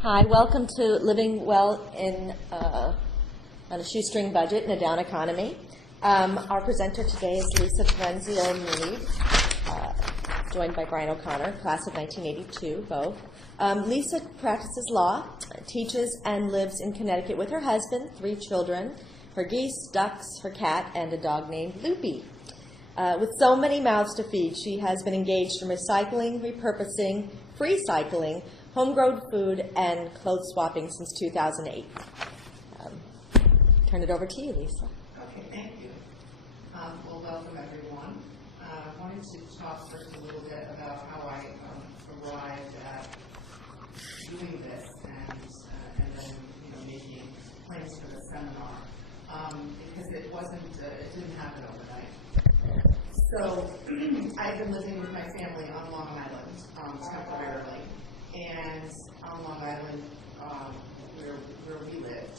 Hi, welcome to Living Well on a Shoestring Budget in a Down Economy. Our presenter today is Lisa Terenzio Meade, joined by Brian O'Connor, class of 1982, both. Lisa practices law, teaches, and lives in Connecticut with her husband, 3 children, her geese, ducks, her cat, and a dog named Loopy. With so many mouths to feed, she has been engaged in recycling, repurposing, free cycling, homegrown food, and clothes swapping since 2008. Turn it over to you, Lisa. Okay, thank you. Well, welcome everyone. I wanted to talk first a little bit about how I arrived at doing this and then making plans for the seminar because it didn't happen overnight. So I've been living with my family on Long Island temporarily, and on Long Island where we lived,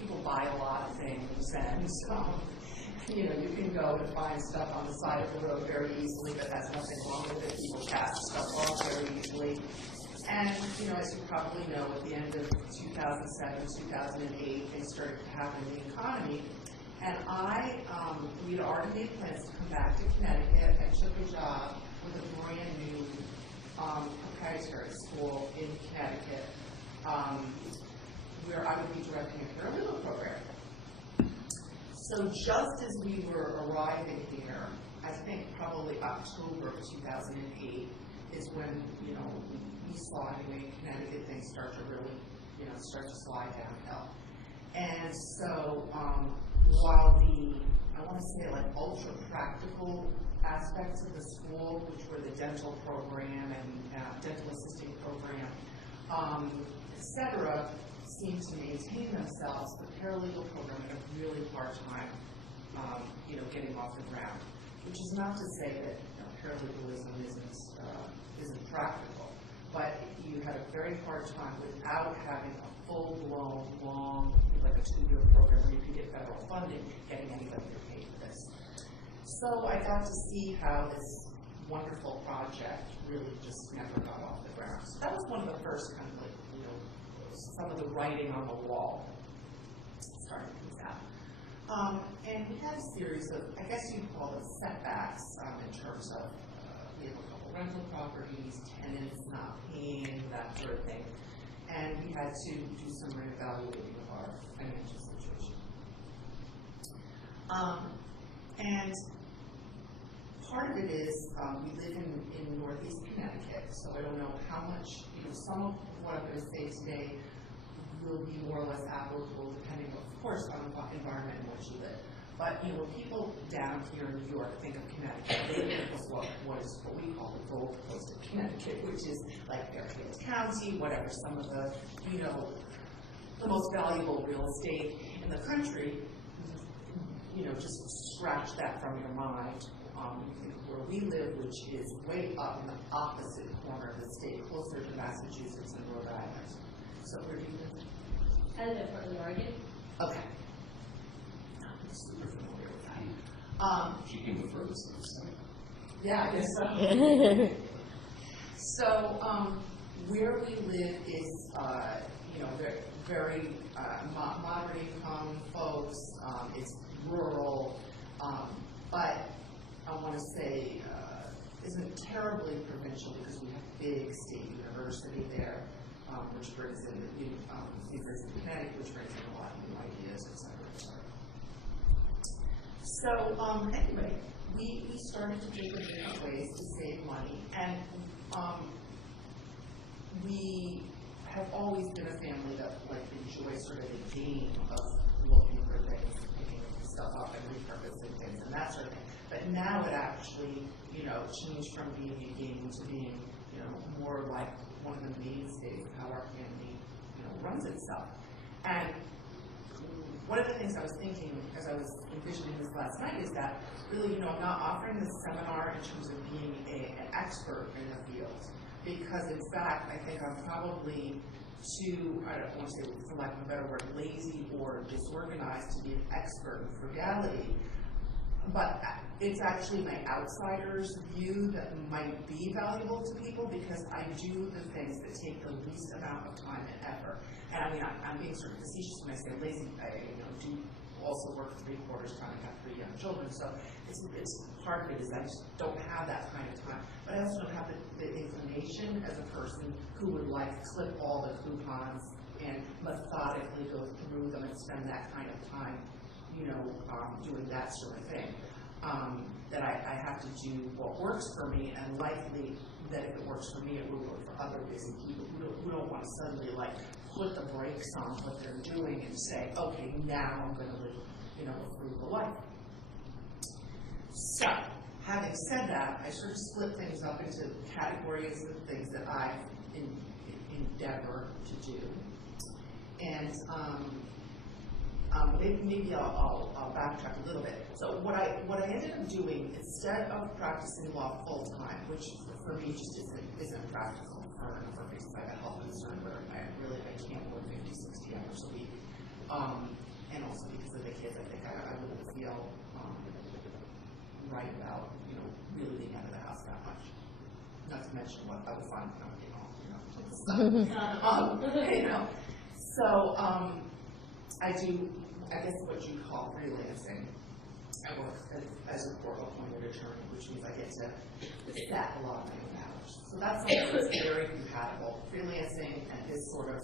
people buy a lot of things, and you can go and find stuff on the side of the road very easily, but that's nothing wrong with it. People cast stuff off very easily. And, as you probably know, at the end of 2007, 2008, things started to happen in the economy. And we'd already made plans to come back to Connecticut and took a job with a brand new proprietary school in Connecticut, where I would be directing a paralegal program. So just as we were arriving here, I think probably October of 2008 is when, we saw anyway in Connecticut things start to really, start to slide downhill. And so while I want to say ultra practical aspects of the school, which were the dental program and dental assisting program, et cetera, seemed to maintain themselves, the paralegal program had a really hard time, getting off the ground. Which is not to say that paralegalism isn't practical, but you had a very hard time without having a full-blown, long, like a 2-year program where you could get federal funding, getting anybody to pay for this. So I got to see how this wonderful project really just never got off the ground. So that was one of the first kind of some of the writing on the wall starting to come out. And we had a series of, I guess you'd call them setbacks in terms of we have a couple rental properties, tenants not paying, that sort of thing. And we had to do some reevaluating of our financial situation. And part of it is we live in Northeast Connecticut, so I don't know how much, some of what I'm going to say today will be more or less applicable depending, of course, on the environment in which you live. But, people down here in New York think of Connecticut, they think of what we call the Gold Coast of Connecticut, which is like Fairfield County, whatever, some of the, the most valuable real estate in the country. Just scratch that from your mind. You think of where we live, which is way up in the opposite corner of the state, closer to Massachusetts and Rhode Island. So where do you live? I live in Portland, Oregon. Okay. I'm super familiar with that. She came the furthest of the site. Yeah, I guess so. So where we live is, very moderate income folks. It's rural, but I want to say isn't terribly provincial because we have a big state university there, which brings in the University of Connecticut, which brings in a lot of new ideas, et cetera, et cetera. So anyway, we started to think of different ways to save money, and we have always been a family that enjoys sort of the game of looking for things, picking stuff up and repurposing things and that sort of thing. But now it actually, changed from being a game to being, more like one of the mainstays of how our family, runs itself. And one of the things I was thinking as I was envisioning this last night is that really, I'm not offering this seminar in terms of being an expert in the field. Because in fact, I think I'm probably too, I don't want to say, for lack of a better word, lazy or disorganized to be an expert in frugality. but it's actually my outsider's view that might be valuable to people because I do the things that take the least amount of time and effort. And I mean, I'm being sort of facetious when I say lazy. I do also work 3/4 time. I have 3 young children, so it's part of it is I just don't have that kind of time. But I also don't have the inclination as a person who would like clip all the coupons and methodically go through them and spend that kind of time, doing that sort of thing. That I have to do what works for me, and likely that if it works for me, it will work for other busy people who don't want to suddenly put the brakes on what they're doing and say, okay, now I'm going to live, a frugal life. So, having said that, I sort of split things up into categories of things that I endeavor to do. And maybe I'll backtrack a little bit. So what I ended up doing, instead of practicing law full time, which for me just isn't practical for a number of reasons. I got health concern where I can't work 50, 60 hours a week, and also because of the kids, I think I wouldn't feel right about really being out of the house that much. Not to mention what I would find when I'm getting off, So I do, I guess, what you call freelancing. I work as a court-appointed attorney, which means I get to set a lot of my own hours. So that's something that's very compatible. Freelancing and this sort of,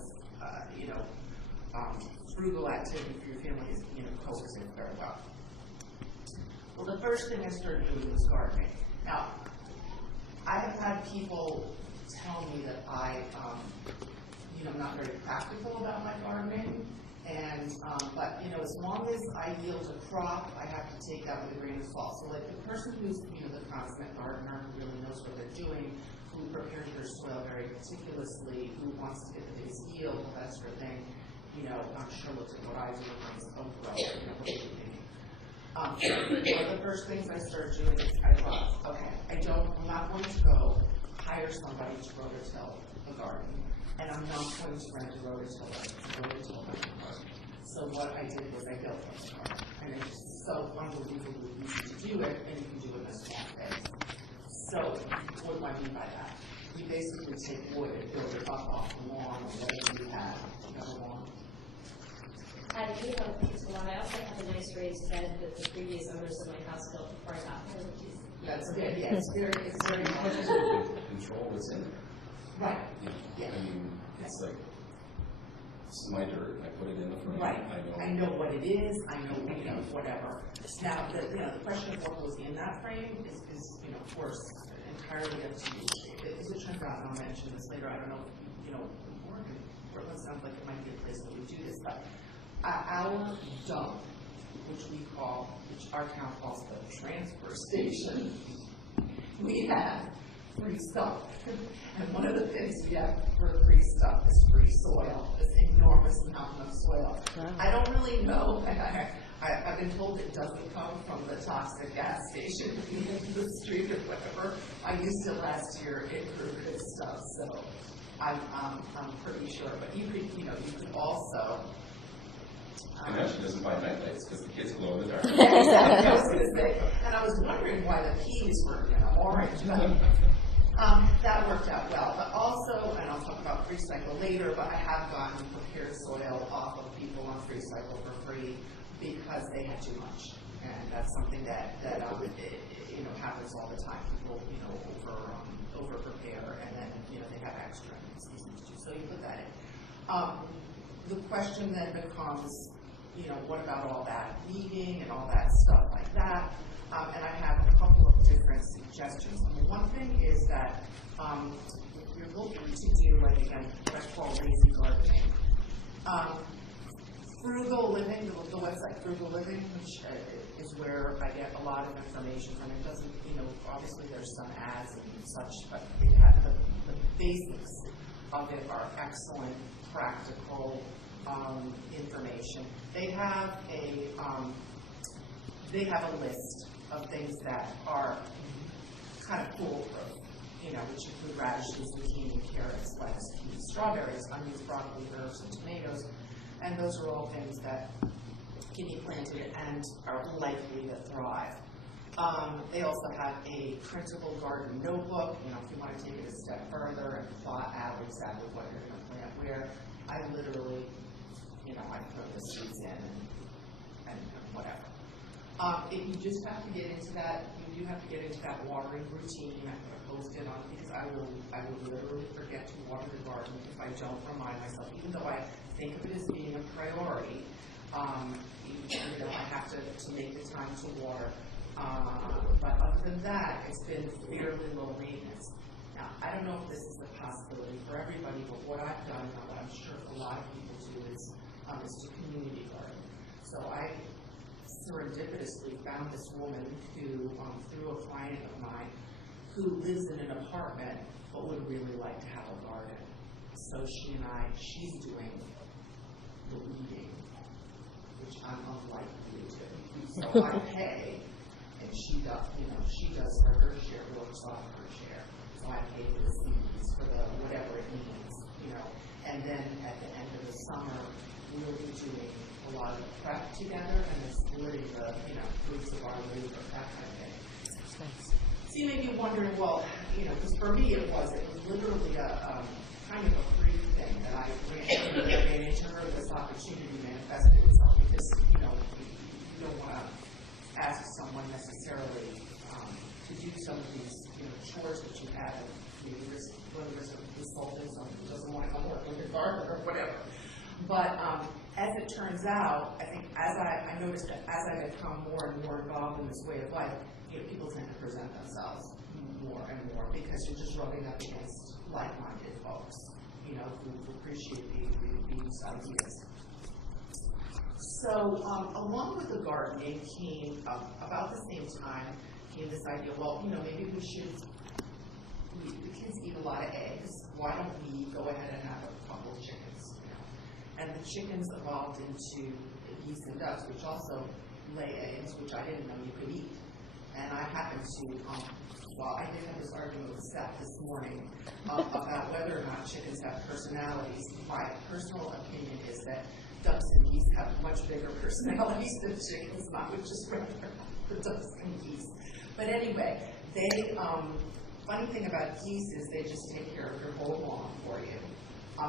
frugal activity for your family is, coexist very well. Well, the first thing I started doing was gardening. Now, I have had people tell me that I'm not very practical about my gardening. And, but, as long as I yield a crop, I have to take out with a grain of salt. So, like, the person who's, the consummate gardener who really knows what they're doing, who prepares their soil very meticulously, who wants to get the biggest yield, that sort of thing, I'm sure looks at what I do and thinks, oh, well, what are you thinking? One of the first things I started doing is I thought, okay, I'm not going to go hire somebody to rototill a garden. And I'm not going to rent a rototill. So what I did was I built a garden. And it's so unbelievably easy to do it, and you can do it in a small space. So what do I mean by that? You basically take wood and build it up off the lawn or whatever you have on the lawn. I do have a piece of lawn. I also have a nice raised bed that the previous owners of my house built before I got there, which is That's good. Yeah, it's very much Control what's in there. right. Yeah. I mean, it's like, it's my dirt, I put it in the frame. Right. I know what it is. I know, whatever. Now, the question of what goes in that frame is of course, entirely up to you. As it turns out, and I'll mention this later, I don't know, Oregon, Portland sounds like it might be a place that we do this, but our dump, which our town calls the transfer station, we have free stuff. And one of the things we have for free stuff is free soil, this enormous mountain of soil. Wow. I don't really know. I've been told it doesn't come from the toxic gas station at the end of the street or whatever. I used it last year. It proved good stuff, so I'm pretty sure. But you could also. And now she doesn't buy nightlights because the kids glow in the dark. Exactly. I was going to say, and I was wondering why the peas were orange. That worked out well. But also, and I'll talk about free cycle later, but I have gotten prepared soil off of people on free cycle for free because they had too much, and that's something that happens all the time. People over prepare, and then they have extra and it's easy to do. So you put that in. The question then becomes, what about all that weeding and all that stuff like that? And I have a couple of different suggestions. One thing is that if you're looking to do, what I call lazy gardening, Frugal Living, the website Frugal Living, which is where I get a lot of information from. It doesn't, obviously there's some ads and such, but it has the basics of it are excellent, practical information. They have a list of things that are kind of foolproof, which include radishes, zucchini, carrots, lettuce, peas, strawberries, onions, broccoli, herbs, and tomatoes. And those are all things that can be planted and are likely to thrive. They also have a printable garden notebook, you know, if you want to take it a step further and plot out exactly what you're going to plant where. I literally, you know, I put the seeds in and whatever. You just have to get into that, you do have to get into that watering routine. I put a post-it on because I will literally forget to water the garden if I don't remind myself, even though I think of it as being a priority. You know, I have to make the time to water. But other than that, it's been fairly low maintenance. Now, I don't know if this is a possibility for everybody, but what I've done, and what I'm sure a lot of people do, is to community garden. So I serendipitously found this woman who, through a client of mine, who lives in an apartment but would really like to have a garden. So she's doing the weeding, which I'm unlikely to do. So I pay, and she does her share, works off her share. So I pay for the seeds, for the whatever it needs, you know. And then at the end of the summer, we'll be doing a lot of prep together and then splitting the, you know, fruits of our labor, that kind of thing. So you may be wondering, well, you know, because for me it was literally a kind of a free thing that I ran into her. This opportunity manifested itself because, you know, you don't want to ask someone necessarily to do some of these, you know, chores that you have. Maybe there's a consultant, someone who doesn't want to come work with your garden or whatever. But as it turns out, I think I noticed that as I become more and more involved in this way of life, you know, people tend to present themselves more and more because you're just rubbing up against like-minded folks, you know, who appreciate these ideas. So along with the gardening came, about the same time, came this idea, well, you know, maybe the kids eat a lot of eggs. Why don't we go ahead and have a couple of chickens, you know? And the chickens evolved into geese and ducks, which also lay eggs, which I didn't know you could eat. And I happened to, I did have this argument with Seth this morning about whether or not chickens have personalities. My personal opinion is that ducks and geese have much bigger personalities than chickens, not which is rather the ducks and geese. But anyway, funny thing about geese is they just take care of your whole lawn for you.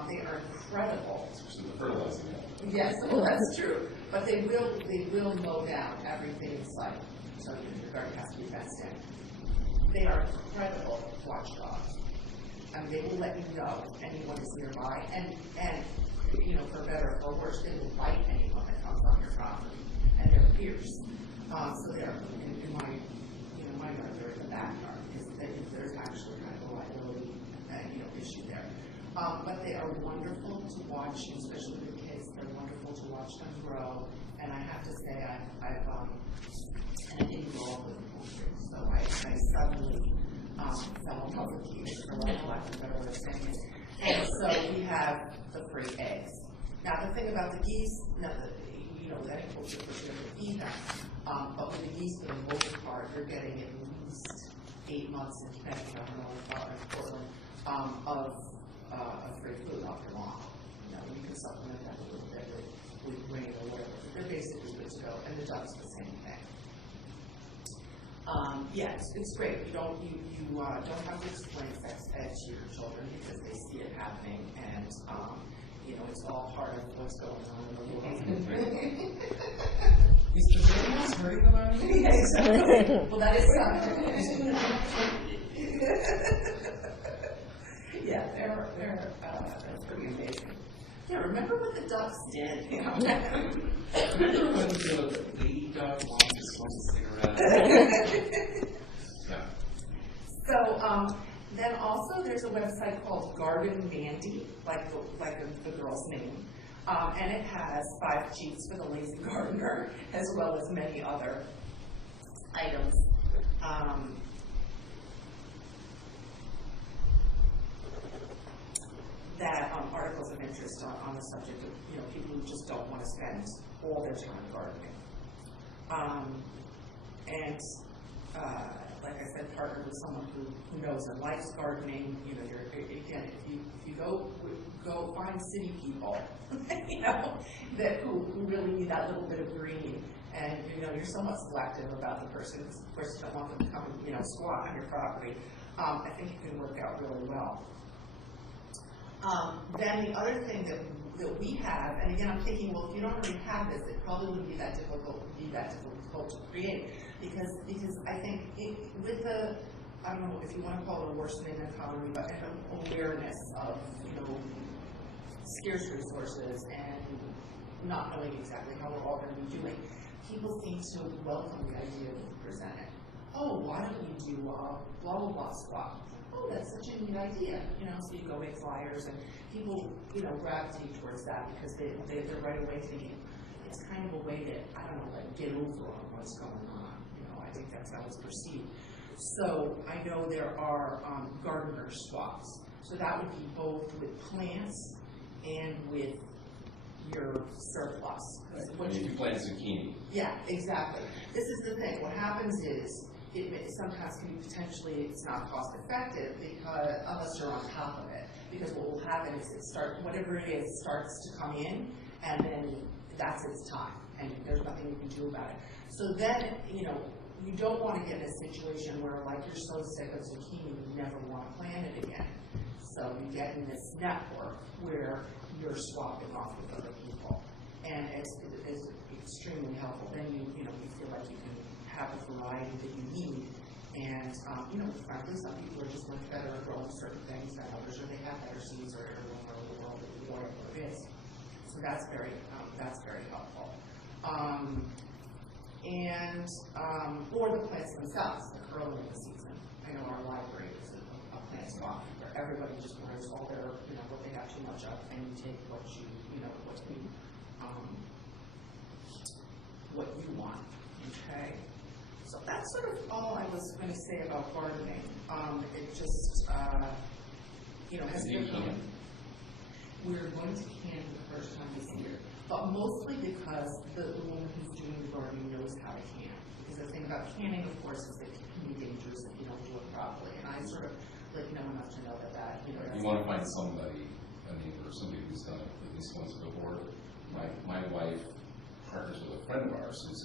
They are incredible. Especially the fertilizing. Yes, well, that's true. But they will mow down everything in sight. So your garden has to be fenced in. They are incredible watchdogs. And they will let you know if anyone is nearby. And you know, for better or worse, they will bite anyone that comes on your property. And they're fierce. So they are in my yard, they're in the backyard because there's actually kind of a liability issue there. But they are wonderful to watch, especially the kids. They're wonderful to watch them grow. And I have to say, I didn't grow up with a poultry, so I suddenly fell in love with geese, for lack of a better way of saying it. And so we have the free eggs. Now the thing about the geese, that poultry was going to feed them. But with the geese, for the most part, you're getting at least 8 months, depending on another Portland, of free food off your lawn. You know, you can supplement that a little bit with grain or whatever. But they're basically good to go, and the ducks the same thing. Yeah, it's great. You don't have to explain sex ed to your children because they see it happening, and it's all part of what's going on in the world. Is the animals hurting about it? Yeah, exactly. Well, that is yeah, they're pretty amazing. Yeah, remember what the ducks did? Remember when the lady duck wanted to smoke a cigarette? Yeah. So then also there's a website called Garden Mandy, like the girl's name, and it has 5 cheats for the lazy gardener, as well as many other items. That articles of interest on the subject of people who just don't want to spend all their time gardening, and like I said, partner with someone who knows and likes gardening. Again, if you go find city people, that who really need that little bit of green, and you're somewhat selective about the person. Of course, you don't want them to come and squat on your property. I think it can work out really well. Then the other thing that we have, and again, I'm thinking, well, if you don't already have this, it probably wouldn't be that difficult to create, because I think with the, I don't know if you want to call it a worsening economy, but an awareness of scarce resources and not knowing exactly how we're all going to be doing, people seem to welcome the idea that you presented. Oh, why don't we do a blah blah blah squat? Oh, that's such a neat idea. So you go make flyers, and people gravitate towards that because they're right away thinking it's kind of a way to, I don't know, like get over on what's going on. I think that's how it's perceived. So I know there are gardener squats. So that would be both with plants and with your surplus. Right. If you plant zucchini. Yeah, exactly. This is the thing. What happens is it sometimes can be potentially, it's not cost effective because unless you're on top of it. Because what will happen is whatever it is starts to come in, and then that's its time, and there's nothing you can do about it. So then, you don't want to get in a situation where, like, you're so sick of zucchini, you never want to plant it again. So you get in this network where you're swapping off with other people, and it's extremely helpful. Then you feel like you can have the variety that you need, and frankly, some people are just much better at growing certain things than others, or they have better seeds, or everyone around the world, whatever it is. So that's very helpful. Or the plants themselves, like early in the season. I know our library is a plant swap where everybody just orders all their, what they have too much of, and you take what you want. Okay. So that's sort of all I was going to say about gardening. It just, has become. We're going to can for the first time this year, but mostly because the woman who's doing the gardening knows how to can. Because the thing about canning, of course, is that it can be dangerous if you don't do it properly. And I sort of know enough to know that. You want to find somebody, or somebody who's done it at least once before. My wife partners with a friend of ours who's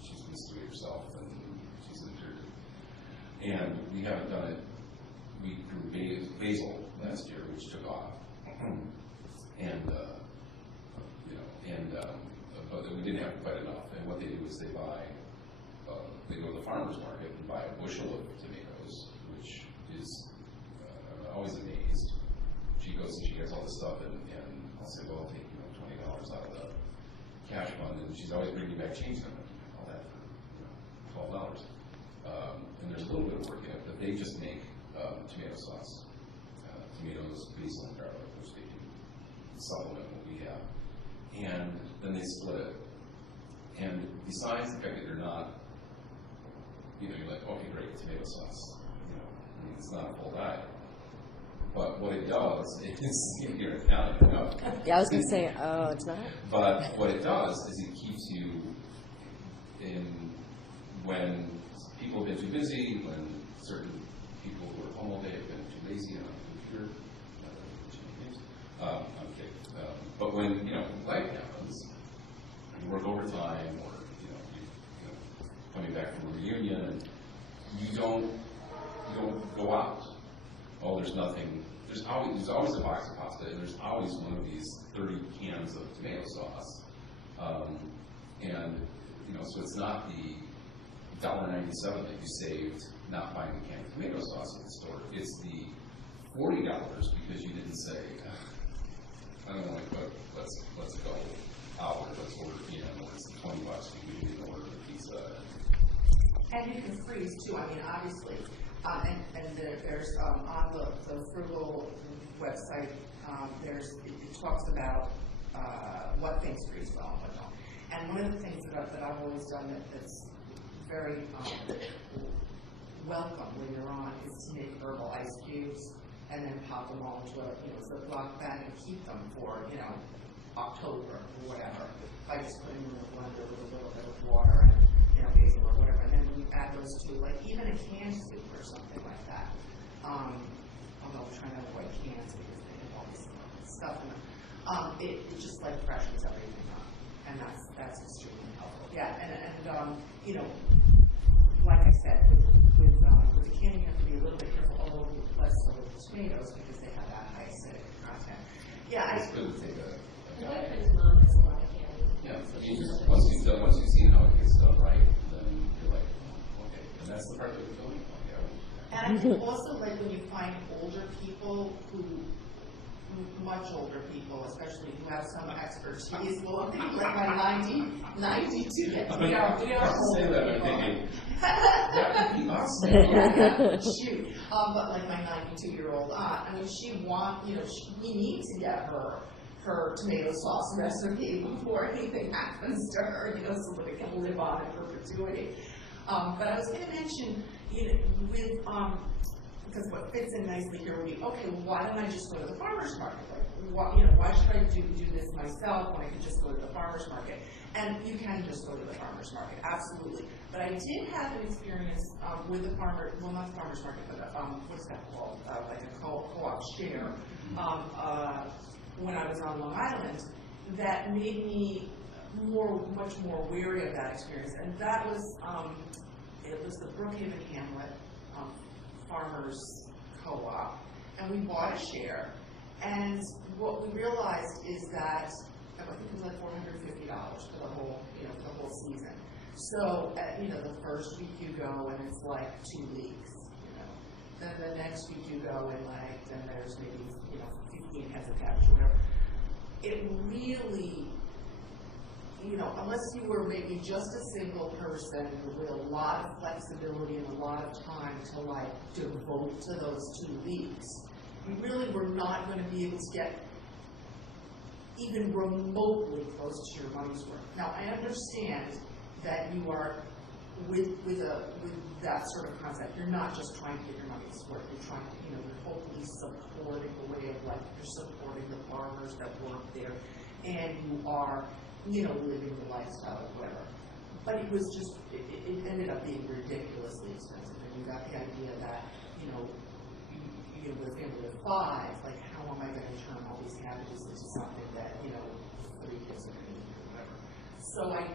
she's used to it herself, and she's injured. And we haven't done it. We grew basil last year, which took off. But we didn't have quite enough. And what they do is they go to the farmer's market and buy a bushel of tomatoes, which is always amazed. She goes and she gets all this stuff, and I'll say, well, I'll take $20 out of the cash fund, and she's always bringing back change on all that for $12. And there's a little bit of work in it, but they just make tomato sauce, tomatoes, basil, and garlic, which they can supplement what we have, and then they split it. And besides the fact that they're not, you're like, okay, great, tomato sauce. It's not a full diet. But what it does is, you're Italian, Yeah, I was going to say, it's not. But what it does is it keeps you in, when people have been too busy, when certain people who are home all day have been too lazy on a computer. I'm kidding. But when life happens, you work overtime, or you're coming back from a reunion, and you don't go out. Oh, there's nothing. There's always a box of pasta, and there's always one of these 30 cans of tomato sauce. So it's not the $1.97 that you saved not buying a can of tomato sauce at the store. It's the $40 because you didn't say, I don't want to cook. Let's go out. Let's order or it's the $20 because you didn't order the pizza. And you can freeze too. I mean, obviously. And there's on the Frugal website, it talks about what things freeze well and what don't. And one of the things that I've always done that's very welcome when you're on is to make herbal ice cubes and then pop them all into a Ziploc bag and keep them for October or whatever by just putting them in a blender with a little bit of water and basil or whatever. And then when you add those to even a canned soup or something like that. Although I'm trying to avoid cans because they have all this stuff in them. It just freshens everything up, and that's extremely helpful. yeah, and you know, like I said, with the canning, you have to be a little bit careful, although less so with the tomatoes because they have that high acidic content. Yeah, It's good to take a My diet. boyfriend's mom has a lot of candy. Yeah, I mean, once you've seen how it gets done right, then you're like, oh, okay, and that's the part that we're going on, yeah. and I think also like when you find older people who, much older people, especially who have some expertise, well, like my 92, yeah, we are Say older that, I'm people. thinking, that would be awesome. Shoot, but like my 92-year-old aunt, I mean, we need to get her tomato sauce recipe before anything happens to her, so that it can live on in perpetuity. But I was going to mention, with because what fits in nicely here would be, okay, well, why don't I just go to the farmer's market? Like, why should I do this myself when I could just go to the farmer's market? And you can just go to the farmer's market, absolutely. But I did have an experience with the farmer, well, not the farmer's market, but what's that called? Like a co-op share when I was on Long Island that made me much more wary of that experience. And that was, it was the Brookhaven Hamlet Farmers Co-op, and we bought a share. And what we realized is that I think it was like $450 for the whole, for the whole season. So, the first week you go and it's like 2 weeks, Then the next week you go and then there's maybe, 15 heads of cabbage or whatever. It really, unless you were maybe just a single person with a lot of flexibility and a lot of time to devote to those 2 weeks, you really were not going to be able to get even remotely close to your money's worth. Now, I understand that you are, with that sort of concept, you're not just trying to get your money's worth. You're trying to, you're hopefully supporting the way of life. You're supporting the farmers that work there, and you are, living the lifestyle or whatever. But it was just, it ended up being ridiculously expensive, and you got the idea that, with a family of 5, like, how am I going to turn all these cabbages into something that, 3 kids are going to eat or whatever. So I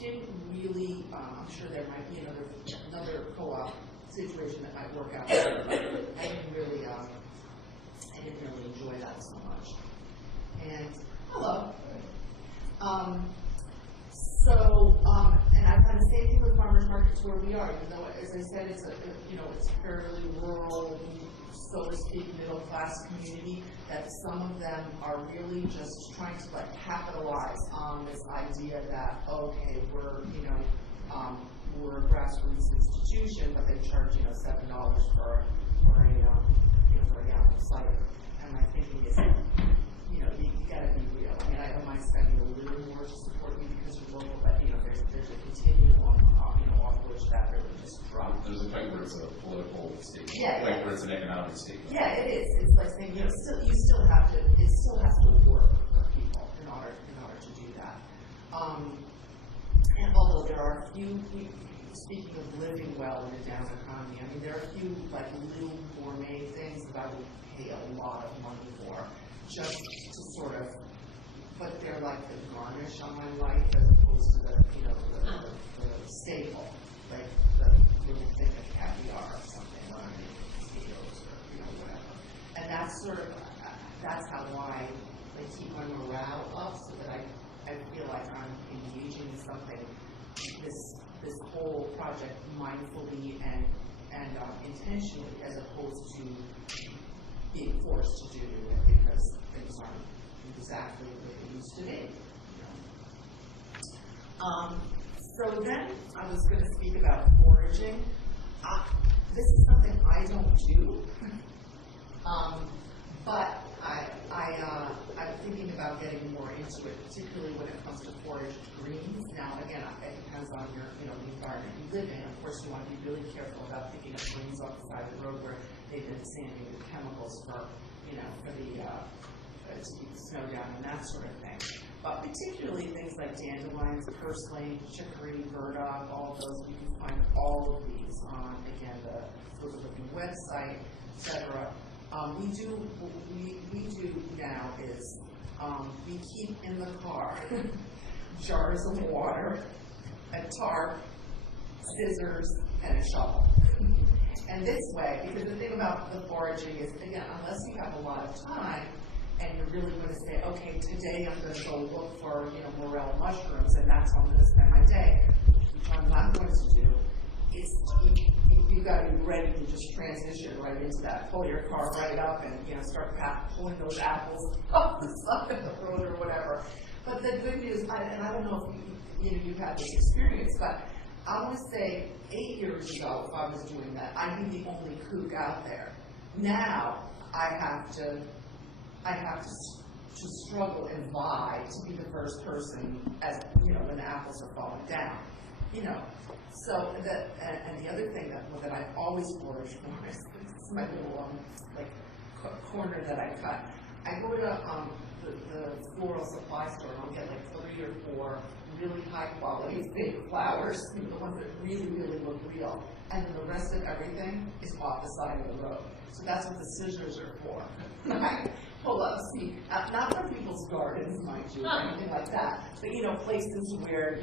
didn't really, I'm sure there might be another co-op situation that might work out better, but I didn't really enjoy that so much. And, hello. And I find the same thing with farmers markets where we are, even though, as I said, it's it's a fairly rural, so to speak, middle class community, that some of them are really just trying to capitalize on this idea that, okay, we're a grassroots institution, but they charge $7 for a gallon of cider. And my thinking is, you gotta be real. I mean, I don't mind spending a little more to support you because you're local, but there's a continuum off which that really just drops. There's a point where it's a political statement, where it's an economic statement. Yeah, it is. It's like saying, it still has to work for people in order to do that. And although there are a few, speaking of living well in a down economy, I mean, there are a few little gourmet things that I would pay a lot of money for, just to sort of, but they're like the garnish on my life as opposed to the staple, like the little thing of caviar or something, or potatoes or whatever. And that's how I keep my morale up, so that I feel like I'm engaging in something, this whole project mindfully and intentionally, as opposed to being forced to do it because things aren't exactly the way they used to be. So then I was going to speak about foraging. This is something I don't do, but I'm thinking about getting more into it, particularly when it comes to foraged greens. Now, again, it depends on your, the environment you live in. Of course, you want to be really careful about picking up greens off the side of the road where they've been sanding with chemicals for the to keep the snow down and that sort of thing. But particularly things like dandelions, purslane, chicory, burdock, all of those, you can find all of these on, again, the Food Living website, etc. What we do now is we keep in the car jars of water a tarp, scissors, and a shovel. And this way, because the thing about the foraging is, again, unless you have a lot of time, and you're really going to say, okay, today I'm going to go look for, morel mushrooms, and that's how I'm going to spend my day. What I'm not going to do is you've got to be ready to just transition right into that. Pull your car right up and start pulling those apples off the side of the road or whatever. But the good news, and I don't know if you've had this experience, but I want to say 8 years ago, if I was doing that, I'd be the only kook out there. Now I have to struggle and vie to be the first person as when the apples are falling down. So and the other thing that I always forage for is my little corner that I cut. I go to the floral supply store and I'll get 3 or 4 really high quality fake flowers, the ones that really, really look real. And then the rest of everything is off the side of the road. So that's what the scissors are for. I pull up, see, not from people's gardens, mind you, or anything like that, but places where it's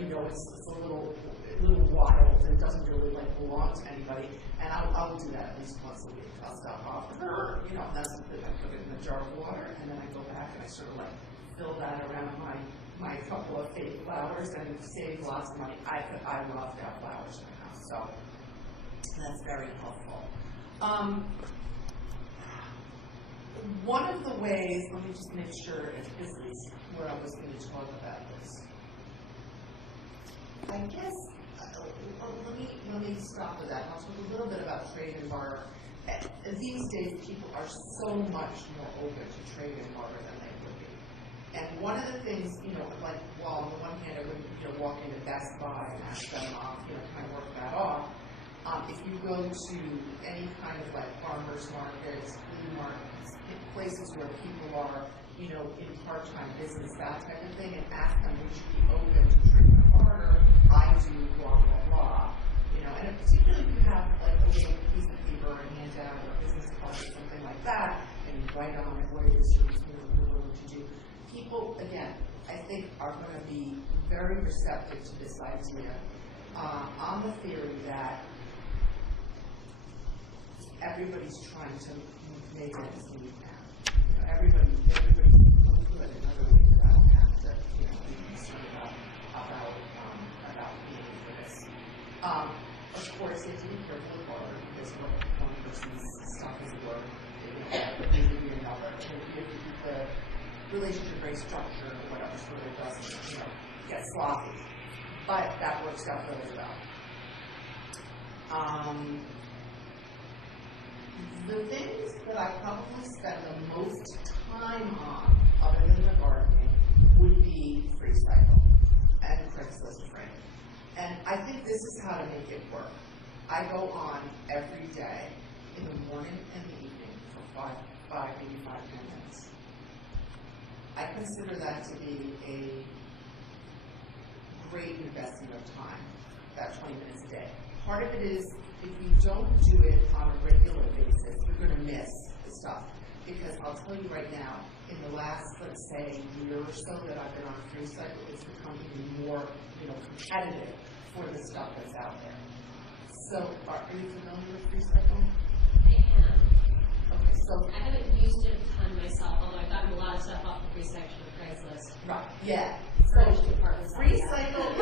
a little wild and doesn't really belong to anybody. And I'll do that at least once a week. I'll stop off, and that's what I put it in a jar of water, and then I go back and I sort of fill that around my couple of fake flowers and save lots of money. I love to have flowers in my house, so that's very helpful. One of the ways, let me just make sure if this is where I was going to talk about this. I guess, let me stop with that. I'll talk a little bit about trade and barter. These days, people are so much more open to trade and barter than they would be. And one of the things, on the one hand, I would walk into Best Buy and ask them, kind of work that off. If you go to any kind of farmers markets, flea markets, places where people are, in part-time business, that type of thing, and ask them, would you be open to trade and barter? I do, blah, blah, blah. And particularly if you have a little piece of paper or a handout or a business card or something like that, and you write on it what it is you're willing to do. People, again, I think are going to be very receptive to this idea on the theory that everybody's trying to make ends meet now. Everybody's good in other ways that I don't have to be concerned about paying for this. Of course, you have to be careful with barter because what one person's stuff is worth, but they give you another. And you have to keep the relationship very structured or whatever, so that it doesn't, get sloppy. But that works out really well. The things that I probably spend the most time on, other than the gardening, would be free cycle and Craigslist frame. And I think this is how to make it work. I go on every day, in the morning and the evening, for 10 minutes. I consider that to be a great investment of time, that 20 minutes a day. Part of it is, if you don't do it on a regular basis, you're going to miss the stuff. Because I'll tell you right now, in the last, let's say, year or so that I've been on free cycle, it's become even more, competitive for the stuff that's out there. So, are you familiar with free cycle? I am. Okay, so I haven't used it a ton myself, although I've gotten a lot of stuff off the free section of Craigslist. right, yeah. Furnished So apartments. free cycle is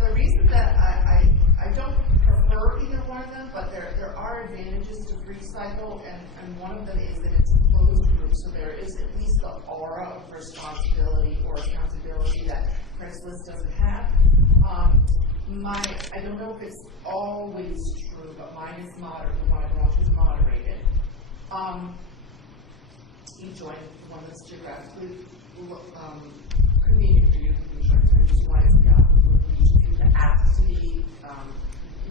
the reason that I don't prefer either one of them, but there are advantages to free cycle, and one of them is that it's a closed group, so there is at least the aura of responsibility or accountability that Craigslist doesn't have. I don't know if it's always true, but mine is moderated. The one I belong to is moderated. You join one that's geographically convenient for you. You can join as many as you want. It's the app to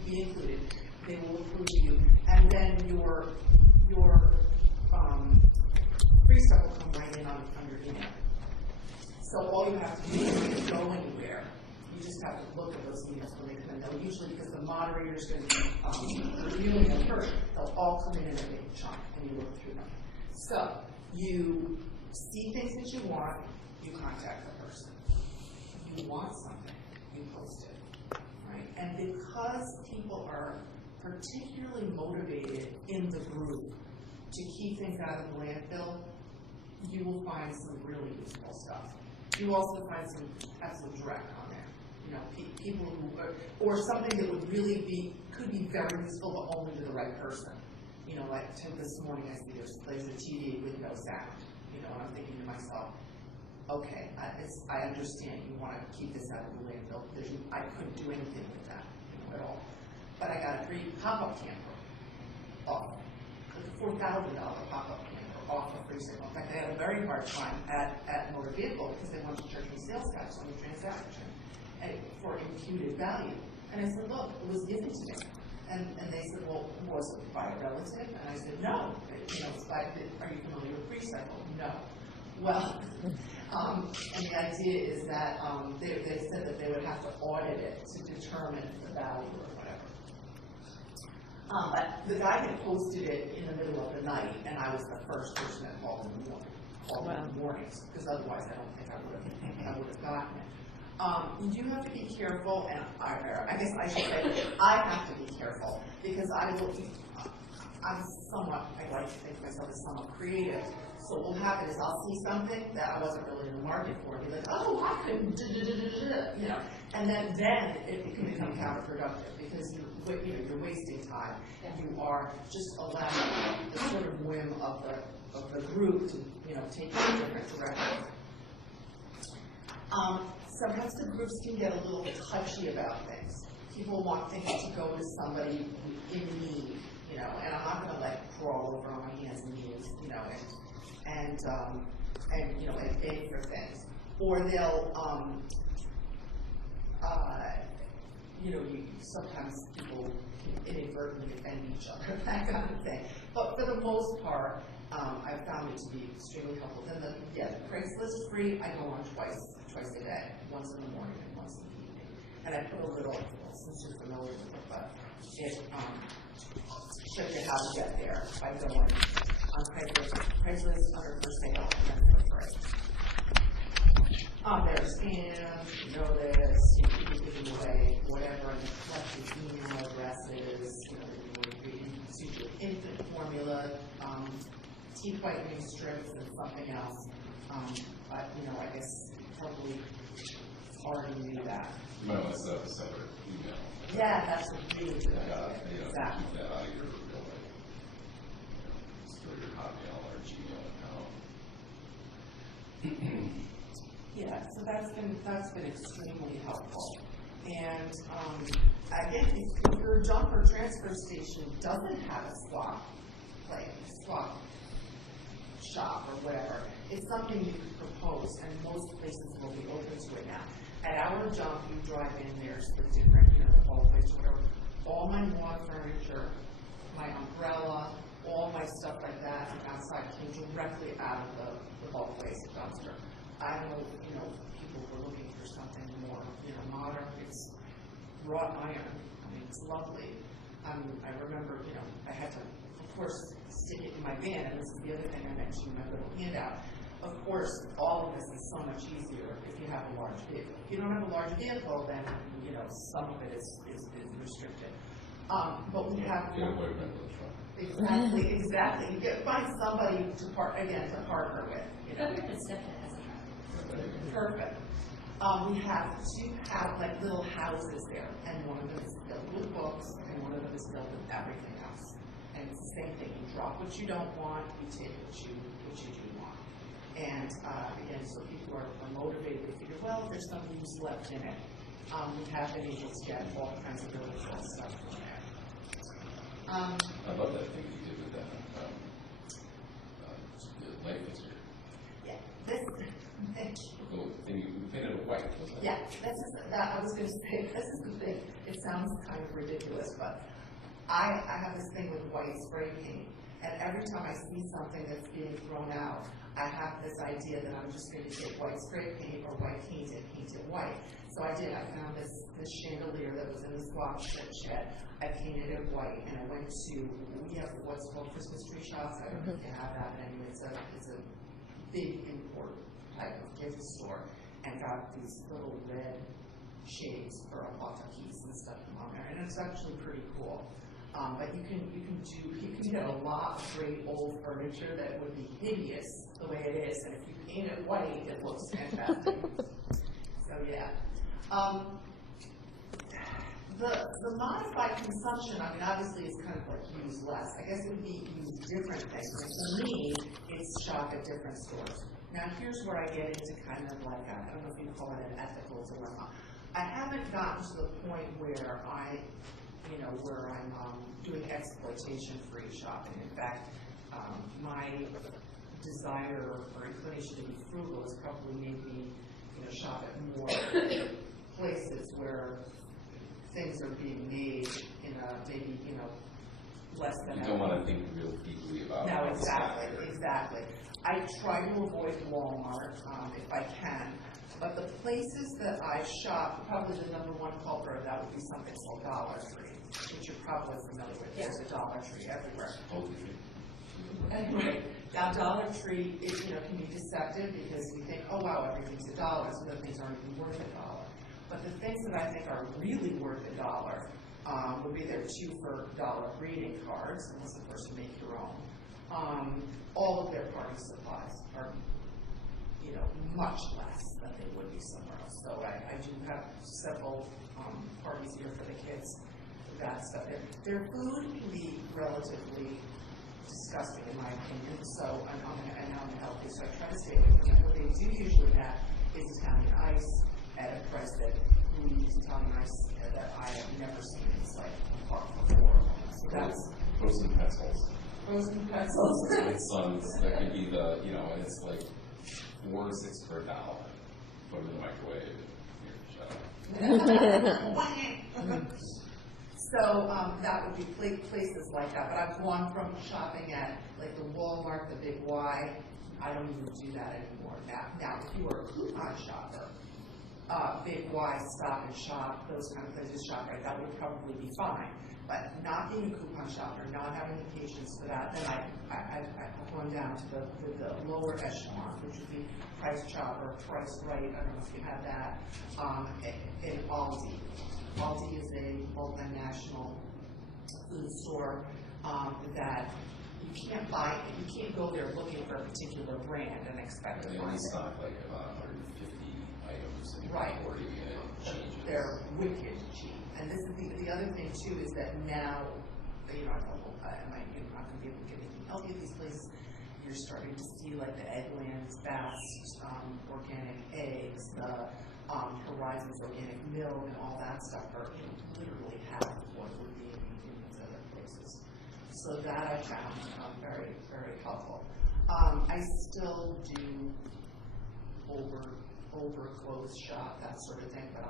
be included. They will approve you, and then your free stuff will come right in on your email. So all you have to do is go anywhere. You just have to look at those emails when they come in. They'll usually, because the moderator is going to be reviewing them first, they'll all come in a big chunk, and you look through them. So you see things that you want, you contact the person. If you want something, you post it. right? And because people are particularly motivated in the group to keep things out of the landfill, you will find some really useful stuff. You also find some absolute dreck on there. You know, people who, or something that would really could be very useful, but only to the right person. You know, like this morning I see there's a TV with no sound. You know, and I'm thinking to myself, okay, I understand you want to keep this out of the landfill because I couldn't do anything with that, you know, at all. But I got a free pop-up camper off, like a $4,000 pop-up camper off a free sale. In fact, I had a very hard time at motor vehicle because they wanted to charge me sales tax on the transaction for imputed value. And I said, look, it was given to me. And they said, well, was it by a relative? And I said, no. You know, it's by, are you familiar with pre-cycle? No. Well, and the idea is that they said that they would have to audit it to determine the value or whatever. But the guy had posted it in the middle of the night, and I was the first person that called in the morning. In the mornings, because otherwise I don't think I would have gotten it. You do have to be careful, and I guess I should say I have to be careful because I like to think of myself as somewhat creative. So what will happen is I'll see something that I wasn't really in the market for, and be like, oh, I couldn't, you know, and then it can become counterproductive because you're wasting time, and you are just allowing the sort of whim of the group to take you in different directions. Sometimes the groups can get a little touchy about things. People want things to go to somebody in need, you know, and I'm not going to crawl over on my hands and knees, you know, and beg for things. Or they'll, sometimes people can inadvertently offend each other, that kind of thing. But for the most part, I've found it to be extremely helpful. Then the Craigslist free, I go on twice a day, once in the morning and once in the evening. And I put a little, since you're familiar with it, but it shows you how to get there by going on Craigslist under for sale and then for free. There's scams, you know this, you can give them away, whatever, and collected email addresses, you infant formula, teeth whitening strips, and something else. But, I guess probably already knew that. You might want to set up a separate email. Yeah, that's a really good idea. Exactly. Keep that out of your real life. Store your Hotmail or Gmail account. Yeah, so that's been extremely helpful. And again, if your dump or transfer station doesn't have a swap shop or whatever, it's something you could propose, and most places will be open to it now. At our dump, you drive in, there's the different, the bulk waste, whatever. All my lawn furniture, my umbrella, all my stuff like that outside came directly out of the bulk waste dumpster. I know, people were looking for something more, modern. It's wrought iron. I mean, it's lovely. I remember, I had to, of course, stick it in my van, and this is the other thing I mentioned in my little handout. Of course, all of this is so much easier if you have a large vehicle. If you don't have a large vehicle, then, some of it is restricted. But we have... Get away from the truck. Exactly. You get find somebody to partner with. It's definitely has a truck. Perfect. We have two little houses there, and one of them is filled with books, and one of them is filled with everything else. And it's the same thing. You drop what you don't want, you take what you do want. And again, so people are motivated to figure, well, there's some use left in it. We have been able to get all kinds of really cool stuff from there. I love that thing you did with that. The light fixture. Yeah. The little thing you painted it white, wasn't it? Yeah, I was going to say, this is the thing. It sounds kind of ridiculous, but I have this thing with white spray paint, and every time I see something that's being thrown out, I have this idea that I'm just going to take white spray paint or white paint and paint it white. So I did. I found this chandelier that was in the swap shed. I painted it white, and I went to, we have what's called Christmas tree shops. I don't know if you have that, and it's a big import type of gift store, and got these little red shades for a Watakis and stuff on there, and it's actually pretty cool. But you can get a lot of great old furniture that would be hideous the way it is, and if you paint it white, it looks fantastic. So yeah. The modified consumption, I mean, obviously it's kind of like use less. I guess it would be use different things. And for me, it's shop at different stores. Now here's where I get into kind of like, I don't know if you call it an ethical dilemma. I haven't gotten to the point where I'm doing exploitation-free shopping. In fact, my desire or inclination to be frugal has probably made me, shop at more places where things are being made in a maybe, less than. You don't want to think real deeply about. No, exactly. I try to avoid Walmart if I can, but the places that I shop, probably the number one culprit, that would be something called Dollar Tree, which you're probably familiar with. There's a Dollar Tree everywhere. Totally. Anyway, now Dollar Tree is, can be deceptive because we think, oh wow, everything's $1, so the things aren't even worth $1. But the things that I think are really worth $1 would be their 2 for $1 greeting cards, unless of course you make your own. All of their party supplies are, much less than they would be somewhere else. So I do have several parties here for the kids. That stuff. Their food can be relatively disgusting in my opinion, so I'm unhealthy, so I try to stay away from that. What they do usually have is Italian ice at a price that we use Italian ice that I have never seen. It's like apart before. So that's Frozen pretzels. frozen pretzels. That could be the, and it's like 4 or 6 per $1. Put them in the microwave. Here, shut up. So that would be places like that. But I've gone from shopping at like the Walmart, the Big Y. I don't even do that anymore. Now if you were a coupon shopper, Big Y, Stop and Shop, those kind of places shop, right, that would probably be fine. But not being a coupon shopper, not having the patience for that, then I've gone down to the lower echelon, which would be Price Chopper, Price Right, I don't know if you have that, and Aldi. Aldi is a multinational food store that you can't buy, you can't go there looking for a particular brand and expect to They find only it. stock like about 150 items and Right. 40 changes. They're wicked cheap. And this is the other thing too is that now, I thought, well, am I not going to be able to get anything healthy at these places? You're starting to see like the Eggland's Best organic eggs, the Horizons organic milk, and all that stuff are literally half of what it would be in these other places. So that I found very, very helpful. I still do over-clothes shop, that sort of thing, but I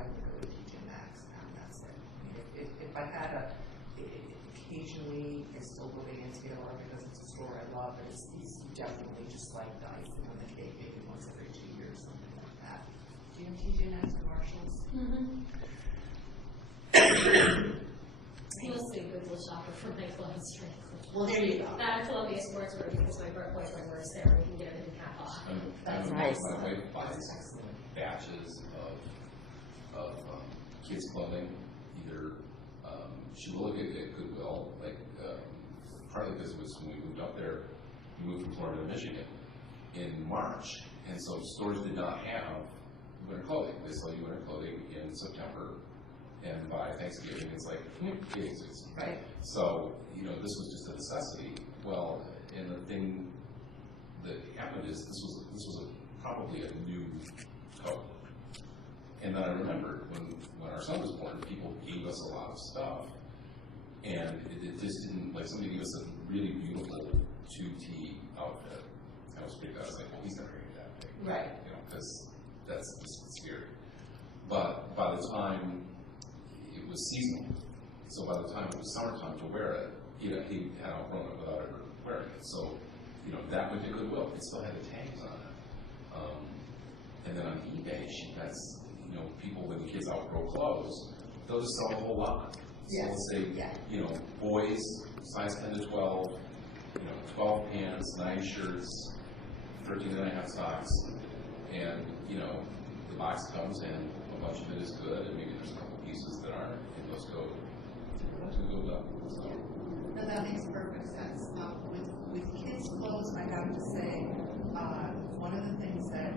only go to TJ Maxx, and that's it. I mean, if I had occasionally, I still go to Ann Taylor because it's a store I love, but it's definitely just like the icing on the cake, maybe once every 2 years, something like that. Do you have TJ Maxx or Marshalls? Mostly a Goodwill shopper for my clothes, frankly. Well, there you go. That and Columbia Sportswear because my boyfriend works there and we can get everything half off. That's nice. My wife buys That's excellent. batches of kids' clothing. Either she will look at Goodwill, like partly because it was when we moved up there, we moved from Florida to Michigan in March, and so stores did not have winter clothing. They sell you winter clothing in September, and by Thanksgiving it's like it's Right. So this was just a necessity. Well, and the thing that happened is this was probably a new coat. And then I remembered when our son was born, people gave us a lot of stuff, and it just didn't, like somebody gave us a really beautiful 2T outfit. I was pretty, I was like, well, he's never going to get that big. Right. Because that's just scary. But by the time it was seasonal, so by the time it was summertime to wear it, he had outgrown it without ever wearing it. So, that went to Goodwill. It still had the tags on it. And then on eBay, she has, people, when the kids outgrow clothes, they'll just sell a whole lot. Yes. So let's say, Yeah. Boys, size 10 to 12, 12 pants, 9 shirts, 13 and a half socks, and, the the box comes and a bunch of it is good, and maybe there's a couple pieces that aren't, and those go up. So. No, that makes perfect sense. With kids' clothes, I have to say, one of the things that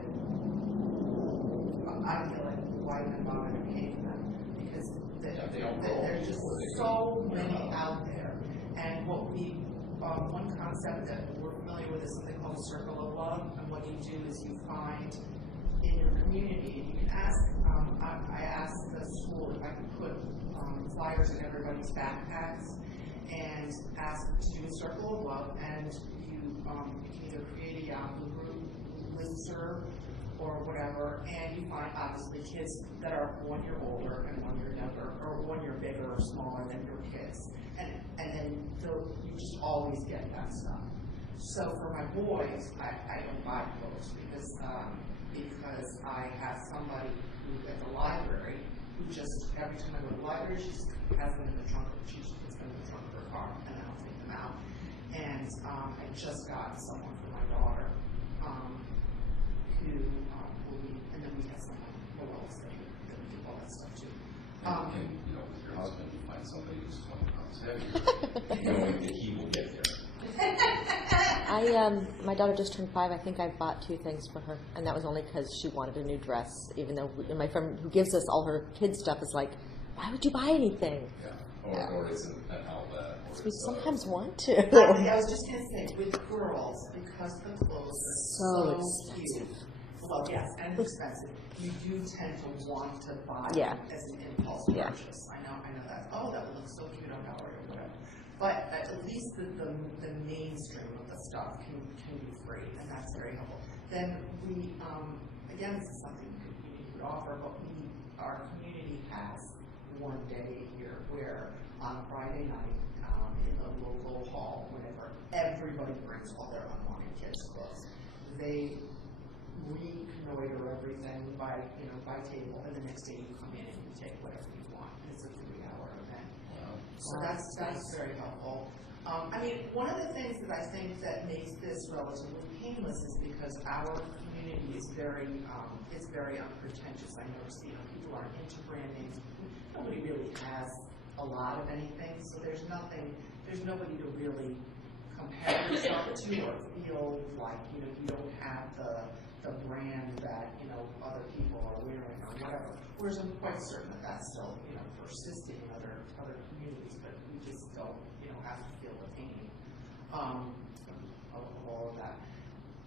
I feel like why even bother to pay for them, because there's just so many out there. And one concept that we're familiar with is something called a circle of love. And what you do is you find in your community, and you can ask, I asked the school if I could put flyers in everybody's backpacks and ask to do a circle of love, and you can either create a Yahoo group, listserv, or whatever, and you find obviously kids that are 1 year older and 1 year younger, or 1 year bigger or smaller than your kids, and then you just always get that stuff. So for my boys, I don't buy clothes because I have somebody who at the library who just every time I go to the library, she just has them in the trunk. She just puts them in the trunk of her car, and then I'll take them out. And I just got someone for my daughter. Who will be, and then we have someone who else that we do all that stuff too. And with your husband, you find somebody who's 20 pounds heavier, knowing that he will get there. My daughter just turned 5. I think I bought 2 things for her, and that was only because she wanted a new dress. Even though my friend who gives us all her kids stuff is like, "Why would you buy anything?" Yeah, or it's an outlet. We sometimes want to. I was just going to say, with girls, because the clothes are so cute. Well, yes, and expensive. You do tend to want to buy them as an impulse purchase. I know that. Oh, that would look so cute on Gallery or whatever. But at least the mainstream of the stuff can be free, and that's very helpful. Then we, again, this is something you could offer, but our community has one day a year where on Friday night in the local hall, whenever everybody brings all their unwanted kids' clothes, they reconnoiter everything by table, and the next day you come in and you take whatever you want. It's a 3-hour event. So that's very helpful. One of the things that I think that makes this relatively painless is because our community is very unpretentious. I notice, people aren't into branding. Nobody really has a lot of anything, so there's nobody to really compare yourself to or feel like, you don't have the brand that, other people are wearing or whatever. Whereas I'm quite certain that that's still, persisting in other communities, but we just don't, have to feel the pain of all of that.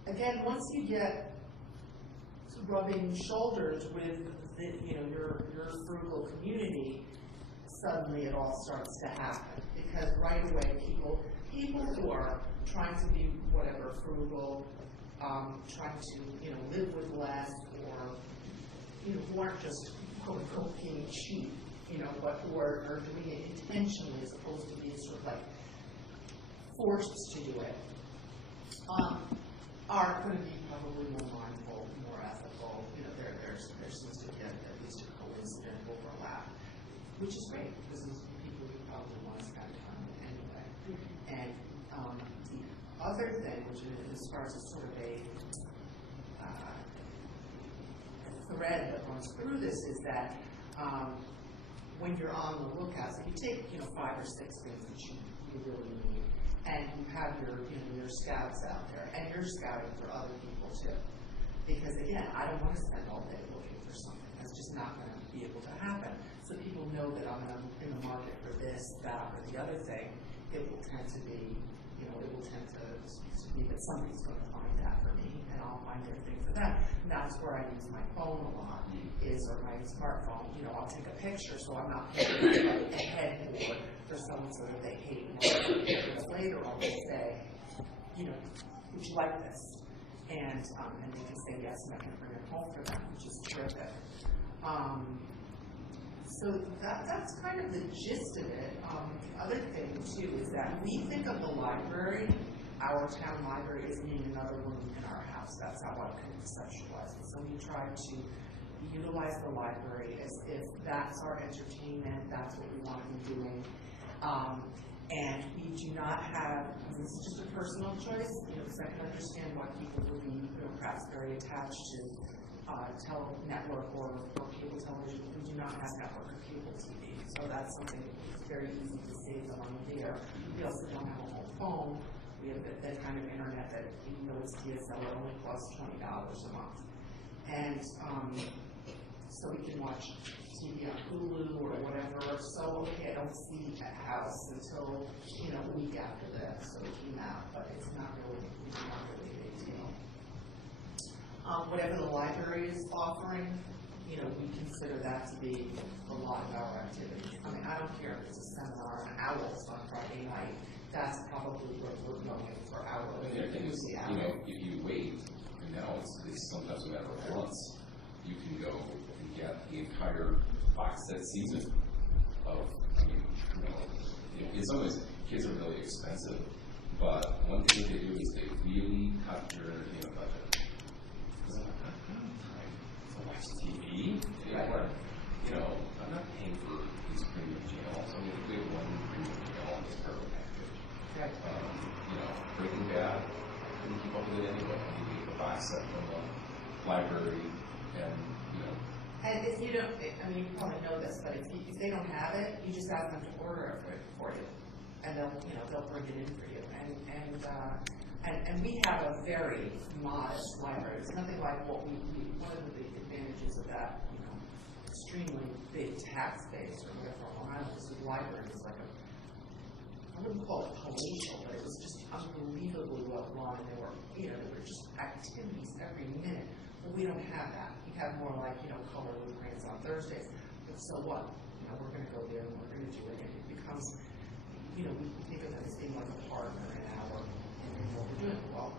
Again, once you get rubbing shoulders with your frugal community, suddenly it all starts to happen, because right away people who are trying to be whatever frugal, trying to live with less, or who aren't just quote unquote being cheap, but who are doing it intentionally as opposed to being sort of like forced to do it, are going to be probably more mindful, more ethical. There seems to be at least a coincident overlap, which is great because those are the people who probably want to spend time with anyway. And the other thing, which is as far as a sort of a thread that runs through this, is that when you're on the lookout, so you take 5 or 6 things that you really need, and you have your scouts out there, and you're scouting for other people too. Because again, I don't want to spend all day looking for something. That's just not going to be able to happen. So people know that I'm in the market for this, that, or the other thing. It will tend to be, it will tend to be that somebody's going to find that for me, and I'll find their thing for that. And that's where I use my phone a lot, or my smartphone. I'll take a picture so I'm not picking like a headboard for someone so that they hate me. Years later, I'll just say, would you like this? And they can say yes, and I can bring it home for them, which is terrific. So that's kind of the gist of it. The other thing, too, is that we think of the library, our town library, as being another room in our house. That's how I can conceptualize it. So we try to utilize the library as if that's our entertainment, that's what we want to be doing. And we do not have, this is just a personal choice, because I can understand why people would be perhaps very attached to network or cable television. We do not have network or cable TV, so that's something that's very easy to save the money there. We also don't have a home phone. We have that kind of internet that, even though it's DSL, it only costs $20 a month. And so we can watch TV on Hulu or whatever. So, okay, I don't see a house until, a week after that, so it came out, but it's not really a big deal. Whatever the library is offering, we consider that to be a lot of our activity. I mean, I don't care if it's a seminar on owls on Friday night. That's probably where we're going for our The thing is, if you wait, and now it's sometimes a matter of months, you can go and get the entire box set season of, in some ways, kids are really expensive, but one thing that they do is they really cut your entertainment budget. Because I'm like, I don't have time to watch TV anymore. I'm not paying for these premium channels. I'm going to get one premium channel on this perfect package. Right. Breaking Bad, I couldn't keep up with it anyway. You get the box set from the library, and And if you don't, you probably know this, but if they don't have it, you just ask them to order it for you, and they'll bring it in for you. And we have a very modest library. It's nothing like what we one of the big advantages of that, extremely big tax base or whatever Long Island is. The library is like I wouldn't call it palatial, but it was just unbelievably well run, and there were just activities every minute. But we don't have that. We have more like, color with grants on Thursdays. But so what? We're going to go there and we're going to do it. And it becomes, we think of it as being like a partner in our, and what we're doing. Well,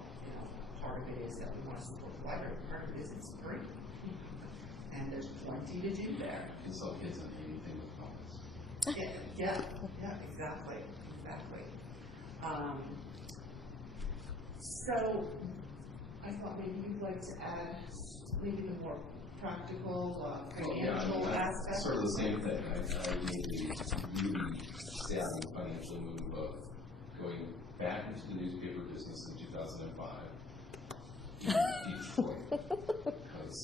part of it is that we want to support the library. Part of it is it's free. And there's plenty to do there. you can sell kids on anything with comments. Yeah, exactly. So I thought maybe you'd like to add maybe the more practical, financial aspect. Sort of the same thing. I made the really savvy financial move of going back into the newspaper business in 2005 in Detroit because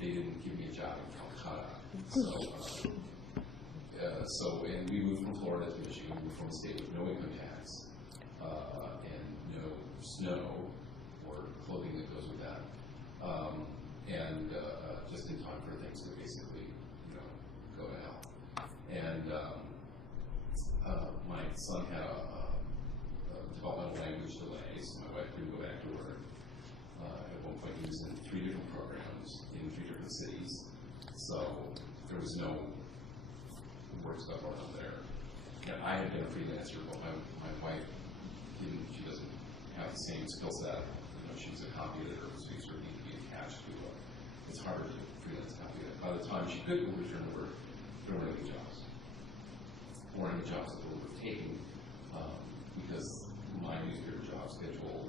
they didn't give me a job in Calcutta. And we moved from Florida to Michigan. We moved from a state with no income tax and no snow or clothing that goes with that. Just in time for things to basically, go to hell. And my son had a developmental language delay, so my wife couldn't go back to work. At one point, he was in 3 different programs in 3 different cities, so there was no work stuff around there. And I had been a freelancer, but my wife didn't. She doesn't have the same skill set. She's a copy editor, so you sort of need to be attached to it. It's harder to freelance copy edit. By the time she could return to work, there weren't any jobs. Or any jobs that were worth taking, because my newspaper job schedule,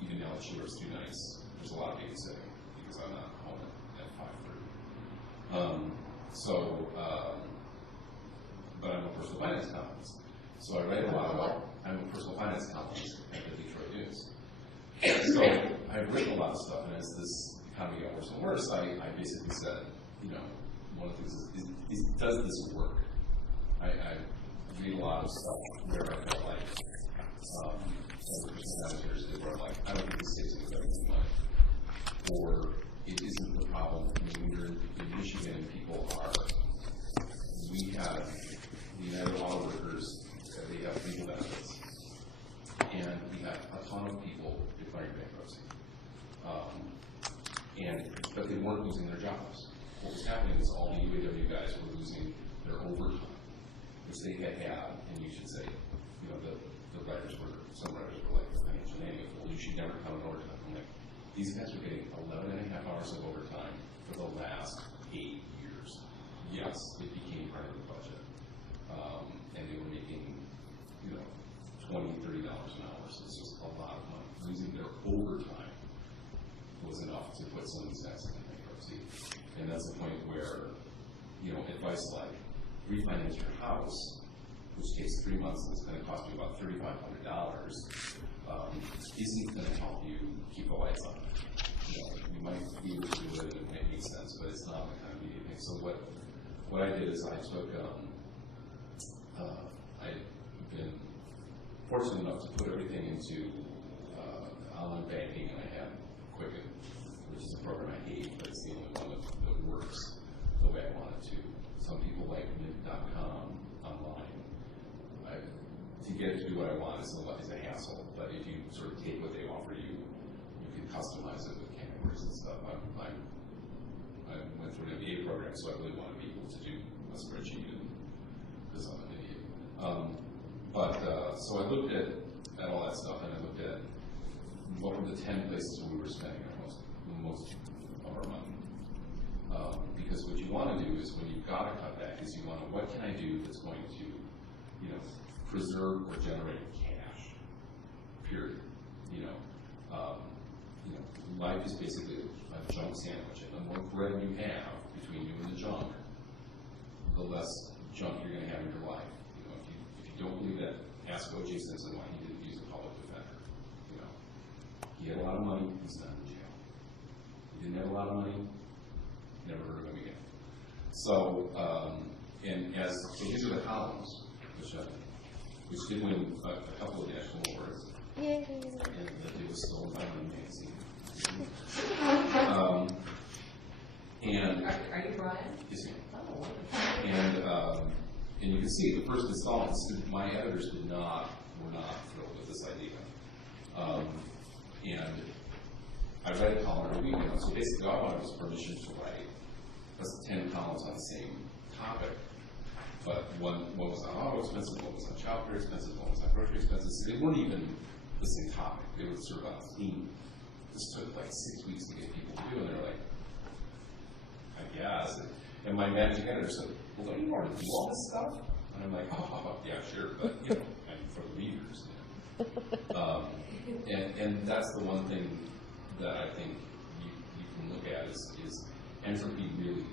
even now that she works 2 nights, there's a lot of babysitting because I'm not home at 5:30. But I'm a personal finance columnist. So I write a lot about, I'm a personal finance columnist at the Detroit News. So I've written a lot of stuff, and as this economy got worse and worse, I basically said, one of the things is does this work? I read a lot of stuff where I felt like, as a personal managers did, where I'm like, I don't think this saves anybody any money. Or it isn't the problem. When you're in Michigan and people are, we have the United Auto Workers, they have legal benefits. And we have a ton of people declaring bankruptcy. But they weren't losing their jobs. What was happening is all the UAW guys were losing their overtime, which they had, and you should say, some writers were like, the financial nanny, well, you should never count on overtime. I'm like, these guys were getting 11 and a half hours of overtime for the last 8 years. Yes, it became part of the budget. And they were making, $20, $30 an hour, so it's just a lot of money. Losing their overtime was enough to put some of these guys in bankruptcy. And that's the point where, advice like refinance your house, which takes 3 months and it's going to cost you about $3,500, isn't going to help you keep the lights on. you might be able to do it and it might make sense, but it's not the kind of media thing. So what I did is I took, I've been fortunate enough to put everything into online banking, and I have Quicken, which is a program I hate, but it's the only one that works the way I want it to. Some people like mint.com online. To get it to do what I want is a hassle, but if you sort of take what they offer you, you can customize it with categories and stuff. I went through an MBA program, so I really want to be able to do a spreadsheet because I'm an idiot. So I looked at all that stuff, and I looked at what were the 10 places where we were spending most of our money. Because what you want to do is, when you've got to cut back, is you want to, what can I do that's going to, preserve or generate cash? Period. Life is basically a junk sandwich, and the more bread you have between you and the junk, the less junk you're going to have in your life. If you don't believe that, ask O.J. Simpson why he didn't use a public defender. He had a lot of money, he's not in jail. He didn't have a lot of money, never heard of him again. So, so these are the columns, which did win a couple of national awards. Yay. And it was stolen by Money Magazine. Are you Brian? Yes, ma'am. Oh, And you can see the first installments, my editors were not thrilled with this idea. And I read a column every week, so basically all I wanted was permission to write 10 columns on the same topic. But one was on auto expenses, one was on child care expenses, one was on grocery expenses. They weren't even the same topic. They were sort of on a theme. This took like 6 weeks to get people to do, and they're like, I guess. And my managing editor said, well, don't you want to do all this stuff? And I'm like, oh, yeah, sure, but, and for the readers. And that's the one thing that I think you can look at is entropy really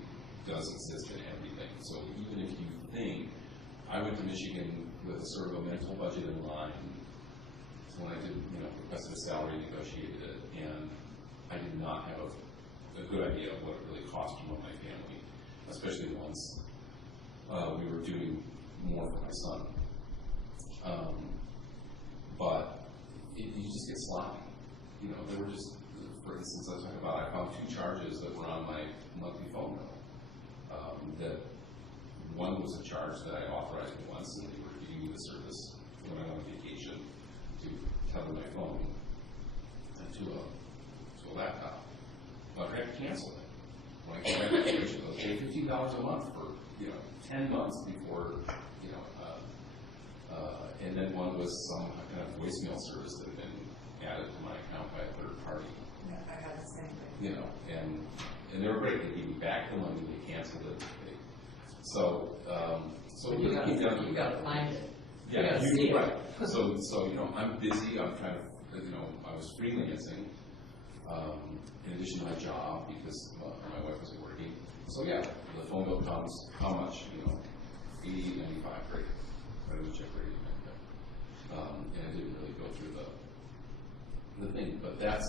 does exist in everything. So even if you think, I went to Michigan with a sort of a mental budget in mind. So when I did, requested a salary, negotiated it, and I did not have a good idea of what it really cost to run my family, especially once we were doing more for my son. But you just get sloppy. There were just, for instance, I was talking about, I found 2 charges that were on my monthly phone bill. That one was a charge that I authorized once, and they were giving me the service when I went on vacation to tether my phone to a laptop. But I had to cancel it. When I came back on vacation, I was paying $15 a month for 10 months before, and then one was some kind of voicemail service that had been added to my account by a third party. yeah, I had the same thing. And they were great. They gave me back the money, they canceled it. So You really keep down. gotta find it. Yeah, You gotta see it. right. So I'm busy. I'm trying to, I was freelancing in addition to my job because my wife wasn't working. So yeah, the phone bill comes, how much? $80, $95, great. Right on the check rate. And I didn't really go through the thing, but that's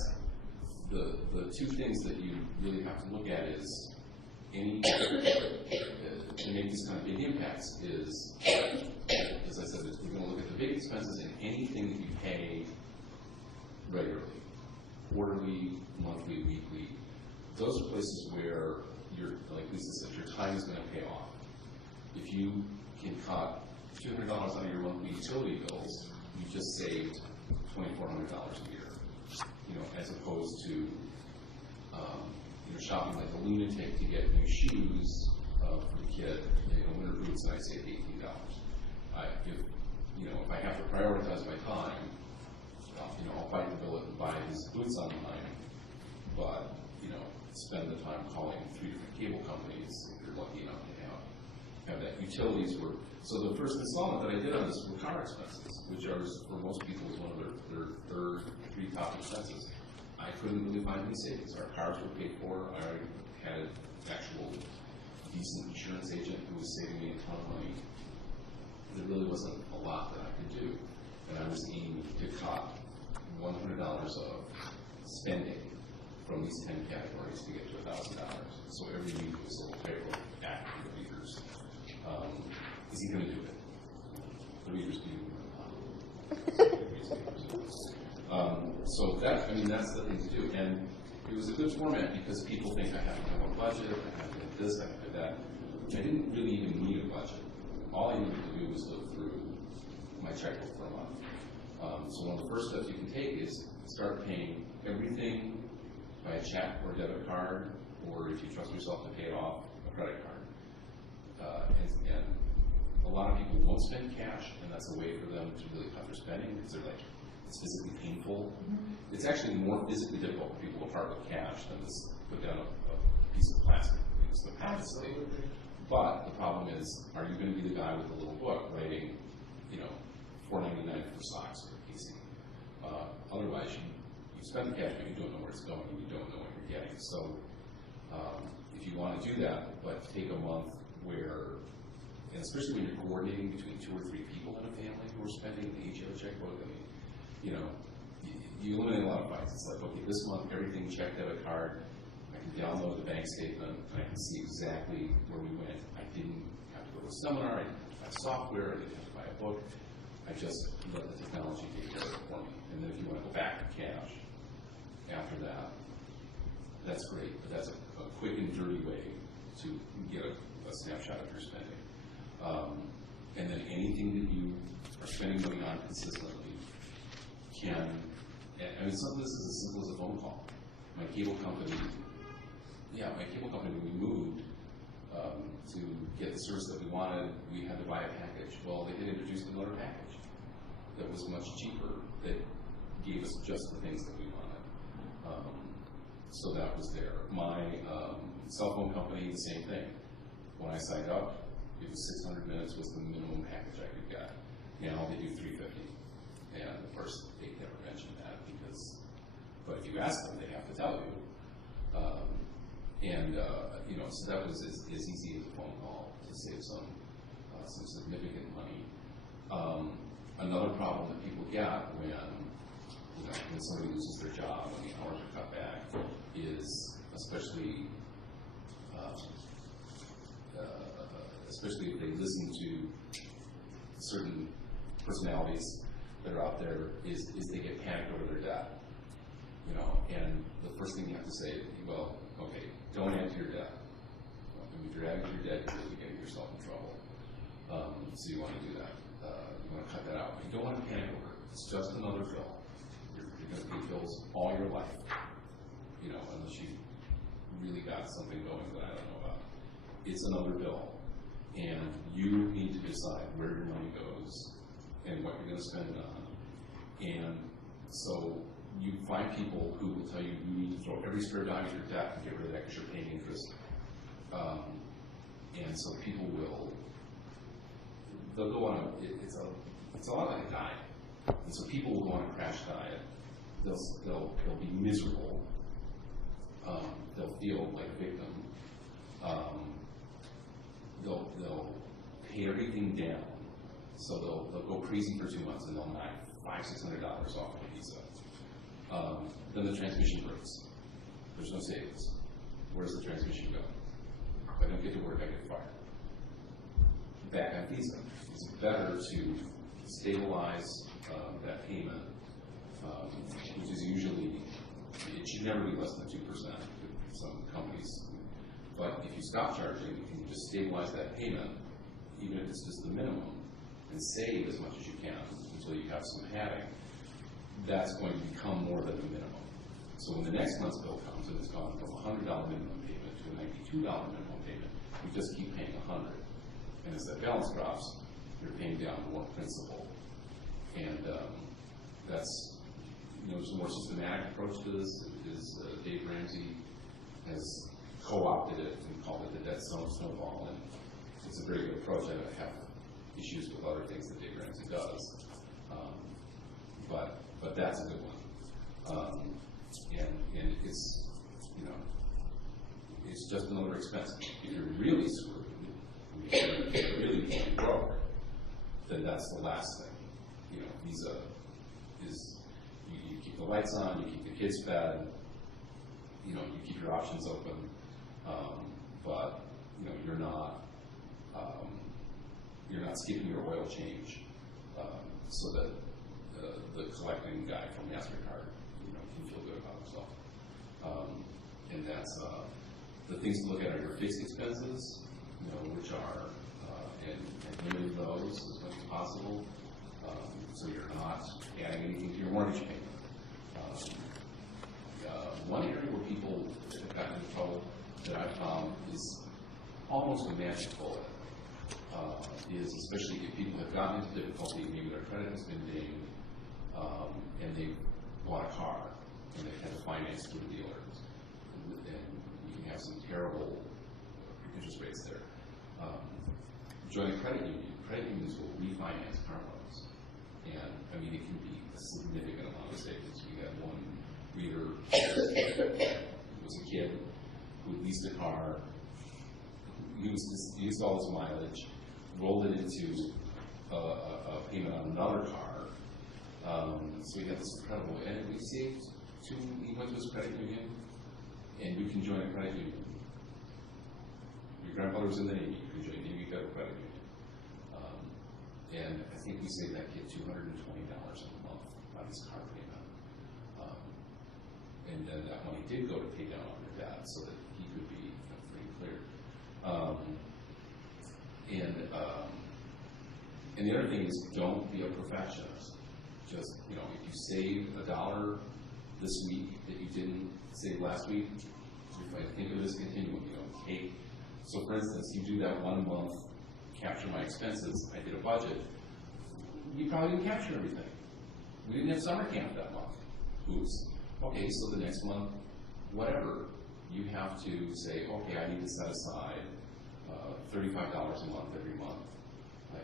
the 2 things that you really have to look at is any to make these kind of big impacts is, as I said, we're going to look at the big expenses and anything that you pay regularly, quarterly, monthly, weekly. Those are places where like Lisa said, your time is going to pay off. If you can cut $200 out of your monthly utility bills, you just saved $2,400 a year. As opposed to shopping like a lunatic to get new shoes for the kid, winter boots, and I saved $18. If I have to prioritize my time, I'll bite the bullet and buy his boots online, but spend the time calling 3 different cable companies if you're lucky enough to have that. Utilities were so the first installment that I did on this were car expenses, which are for most people is one of their 3 top expenses. I couldn't really find any savings. Our cars were paid for. I had an actual decent insurance agent who was saving me a ton of money. There really wasn't a lot that I could do. And I was aiming to cut $100 of spending from these 10 categories to get to $1,000. So every week was a little payroll back to the readers. Is he going to do it? The readers do. So that, I mean, that's the thing to do. And it was a good format because people think I have to have a budget, I have to have this, I have to have that. I didn't really even need a budget. All I needed to do was look through my checkbook for a month. So one of the first steps you can take is start paying everything by a check or a debit card, or if you trust yourself to pay it off, a credit card. And a lot of people won't spend cash, and that's a way for them to really cut their spending because they're like, it's physically painful. Mm-hmm. It's actually more physically difficult for people to part with cash than to put down a piece of plastic. Absolutely. But the problem is, are you going to be the guy with the little book writing, $4.99 for socks or a PC? Otherwise, you spend the cash, but you don't know where it's going, and you don't know what you're getting. So, if you want to do that, but take a month where, and especially when you're coordinating between 2 or 3 people in a family who are spending, they each have a checkbook. I mean, you eliminate a lot of fights. It's like, okay, this month everything check, debit card. I can download the bank statement, and I can see exactly where we went. I didn't have to go to a seminar, I didn't have to buy software, I didn't have to buy a book. I just let the technology take care of it for me. And then if you want to go back to cash after that, that's great. But that's a quick and dirty way to get a snapshot of your spending. And then anything that you are spending money on consistently can, I mean, some of this is as simple as a phone call. My cable company, when we moved to get the service that we wanted, we had to buy a package. Well, they had introduced another package that was much cheaper, that gave us just the things that we wanted. So that was there. My cell phone company, the same thing. When I signed up, it was 600 minutes was the minimum package I could get. Now they do 350. And of course, they never mentioned that but if you ask them, they have to tell you. So that was as easy as a phone call to save some significant money. Another problem that people get when somebody loses their job, when the hours are cut back, is especially if they listen to certain personalities that are out there, is they get panicked over their debt. And the first thing you have to say, well, okay, don't add to your debt. If you're adding to your debt, you're really getting yourself in trouble. So you want to do that. You want to cut that out. But you don't want to panic over it. It's just another bill. You're going to pay bills all your life, unless you really got something going that I don't know about. It's another bill. And you need to decide where your money goes and what you're going to spend it on. And so you find people who will tell you you need to throw every spare dime at your debt and get rid of that because you're paying interest. And so people they'll go on it's a lot like a diet. And so people will go on a crash diet. They'll be miserable. They'll feel like a victim. They'll pay everything down. So they'll go crazy for 2 months and they'll knock $500-600 off a visa. Then the transmission breaks. There's no savings. Where's the transmission go? If I don't get to work, I get fired. Back on visa. It's better to stabilize that payment, which is usually, it should never be less than 2%. Some companies, but if you stop charging and you just stabilize that payment, even if it's just the minimum, and save as much as you can until you have some padding, that's going to become more than the minimum. So when the next month's bill comes and it's gone from a $100 minimum payment to a $92 minimum payment, you just keep paying $100. And as that balance drops, you're paying down more principal. And that's, there's a more systematic approach to this. Dave Ramsey has co-opted it and called it the debt snowball. And it's a very good approach. I have issues with other things that Dave Ramsey does. But that's a good one. And it's, it's just another expense. If you're really screwed, if you're really broke, then that's the last thing. Visa is, you keep the lights on, you keep the kids fed, you know, you keep your options open, but, you know, you're not skipping your oil change, so that the collecting guy from MasterCard, you know, can feel good about himself. And that's, the things to look at are your fixed expenses, you know, which are, and limit those as much as possible, so you're not adding anything to your mortgage payment. One area where people have gotten in trouble that I've found is almost a magic bullet, is especially if people have gotten into difficulty, maybe their credit has been dinged, and they bought a car, and they've had to finance through the dealer, and you can have some terrible interest rates there. Join a credit unions will refinance car loans, and I mean it can be a significant amount of savings. We had one reader who was a kid who leased a car, used all his mileage, rolled it into a payment on another car. So he had this incredible, and we saved he went to his credit union, and you can join a credit union. Your grandfather was in the Navy, you can join Navy Federal Credit Union. And I think we saved that kid $220 a month on his car payment. And then that money did go to pay down on your dad so that he could be free and clear. And the other thing is, don't be a perfectionist. Just, you know, if you save $1 this week that you didn't save last week, think of it as continuing. You know, take. So, for instance, you do that 1 month, capture my expenses. I did a budget. You probably didn't capture everything. We didn't have summer camp that month. Oops. Okay, so the next month, whatever, you have to say, okay, I need to set aside $35 a month every month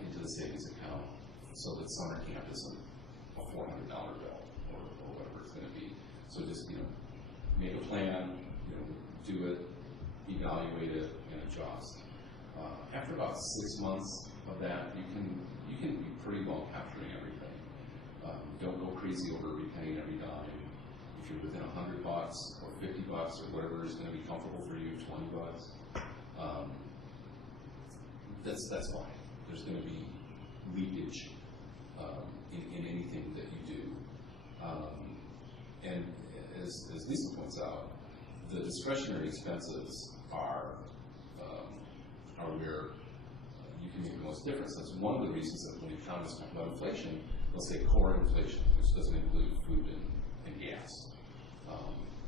into the savings account so that summer camp isn't a $400 bill or whatever it's going to be. So just, you know, make a plan, you know, do it, evaluate it, and adjust. After about 6 months of that, you can be pretty well capturing everything. Don't go crazy over repaying every dime. If you're within $100 or $50 or whatever is going to be comfortable for you, $20, that's fine. There's going to be leakage in anything that you do. And as Lisa points out, the discretionary expenses are where you can make the most difference. That's one of the reasons that when economists talk about inflation, they'll say core inflation, which doesn't include food and gas.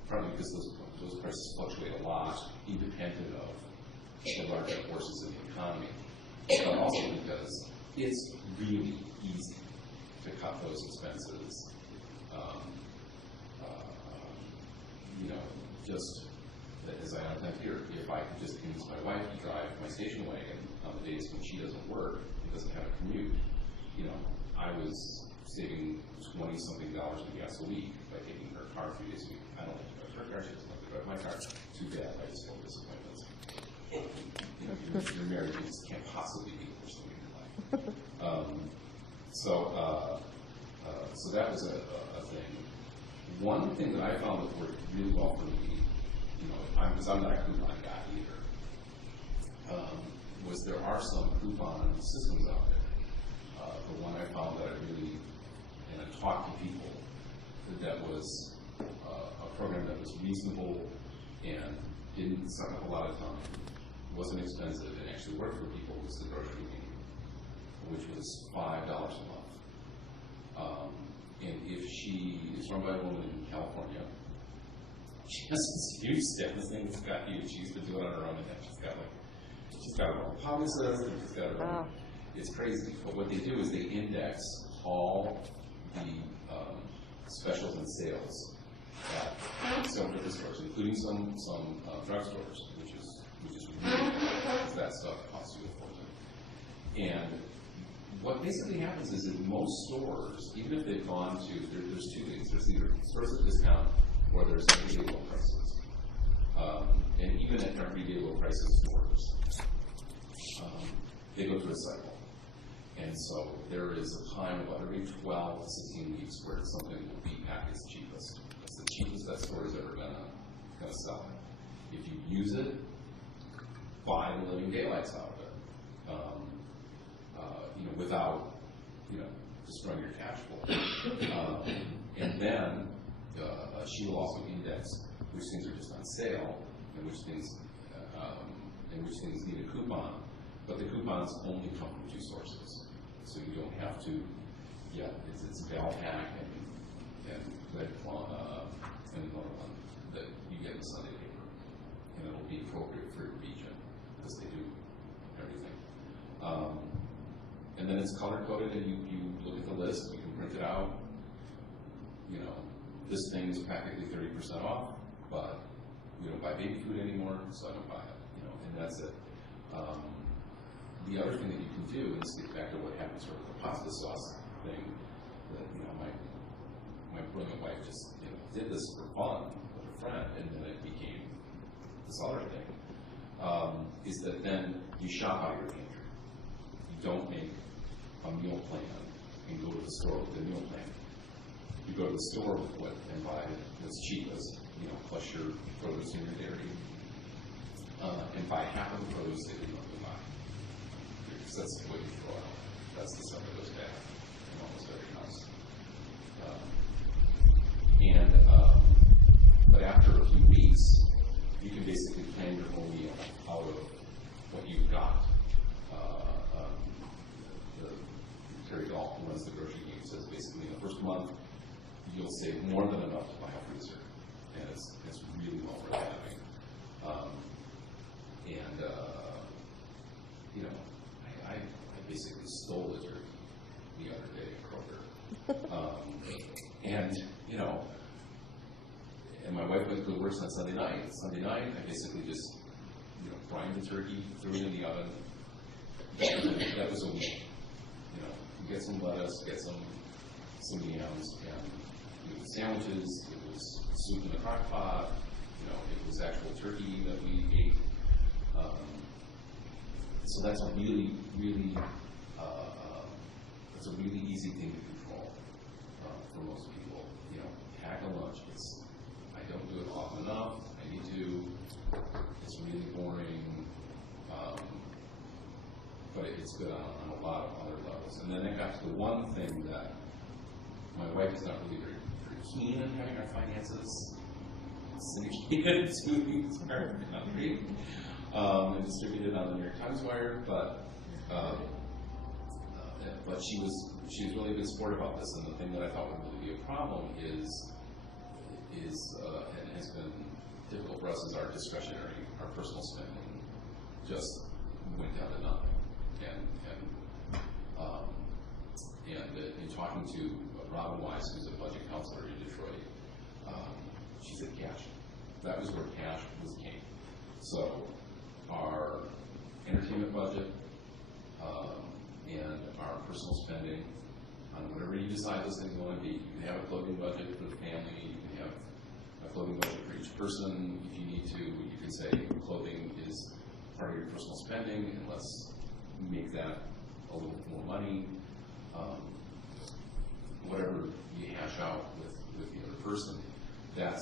Partly because those prices fluctuate a lot, independent of the larger forces in the economy, but also because it's really easy to cut those expenses. You know, just as I have here, if I could just convince my wife to drive my station wagon on the days when she doesn't work and doesn't have a commute, you know, I was saving $20-something in gas a week by taking her car 3 days a week. I don't like to drive her car, she doesn't like to drive my car. Too bad, I just have disappointments. You know, you're married, you just can't possibly be for something in your life. So that was a thing. One thing that I found that worked really well for me, you know, because I'm not a coupon guy either, was there are some coupon systems out there. The one I found that I really, and I talked to people, that was a program that was reasonable and didn't suck up a lot of time, wasn't expensive, and actually worked for people, was the grocery game, which was $5 a month. And if she is run by a woman in California, she has this huge staff. This thing has got huge. She used to do it on her own, and she's got her own publicist, and she's got her own. It's crazy. But what they do is they index all the specials and sales at some liquor stores, including some drugstores, which is really because that stuff costs you a fortune. And what basically happens is in most stores, even if they've gone to, there's two things. There's either stores at discount or there's everyday low prices. And even at everyday low prices stores, they go through a cycle. And so there is a time about every 12 to 16 weeks where something will be at its cheapest. It's the cheapest that store has ever been on. going to sell it. If you use it, buy the living daylights out of it, without, destroying your cash flow. And then she will also index which things are just on sale and which things need a coupon. But the coupons only come from two sources, so you don't have to. It's Valpak and Red and another one that you get in the Sunday paper, and it'll be appropriate for your region because they do everything. And then it's color coded, and you look at the list, you can print it out. This thing is practically 30% off, but we don't buy baby food anymore, so I don't buy it. And that's it. The other thing that you can do, and this gets back to what happened sort of the pasta sauce thing, that my brilliant wife just did this for fun with a friend, and then it became this other thing. Is that then you shop out your pantry. You don't make a meal plan and go to the store with a meal plan. You go to the store with and buy what's cheapest, plus your produce and your dairy, and buy half of the produce that you normally buy. Because that's what you throw out. That's the stuff that goes bad in almost every house. But after a few weeks, you can basically plan your whole meal out of what you've got. Terry Galt, who runs the grocery game, says basically in the first month, you'll save more than enough to buy a freezer, and it's really well worth having. I basically stole a turkey the other day at Kroger, and my wife went to work on Sunday night. Sunday night, I basically just brined the turkey, threw it in the oven. That was a week. You get some lettuce, get some yams, and it was sandwiches, it was soup in the crock pot, it was actual turkey that we ate. So that's a really, really, that's a really easy thing to control for most people. Pack a lunch. I don't do it often enough. I need to. It's really boring, but it's good on a lot of other levels. And then it got to the one thing that my wife is not really very keen on having our finances syndicated to our country and distributed on the New York Times Wire, but she was really been sport about this. And the thing that I thought would really be a problem is and has been difficult for us is our discretionary, our personal spending just went down to nothing. And in talking to Robin Wise, who's a budget counselor in Detroit, she said cash. That was where cash was king. So our entertainment budget and our personal spending on whatever you decide those things want to be. You can have a clothing budget for the family. You can have a clothing budget for each person. If you need to, you can say clothing is part of your personal spending, and let's make that a little bit more money. Whatever you hash out with the other person, that's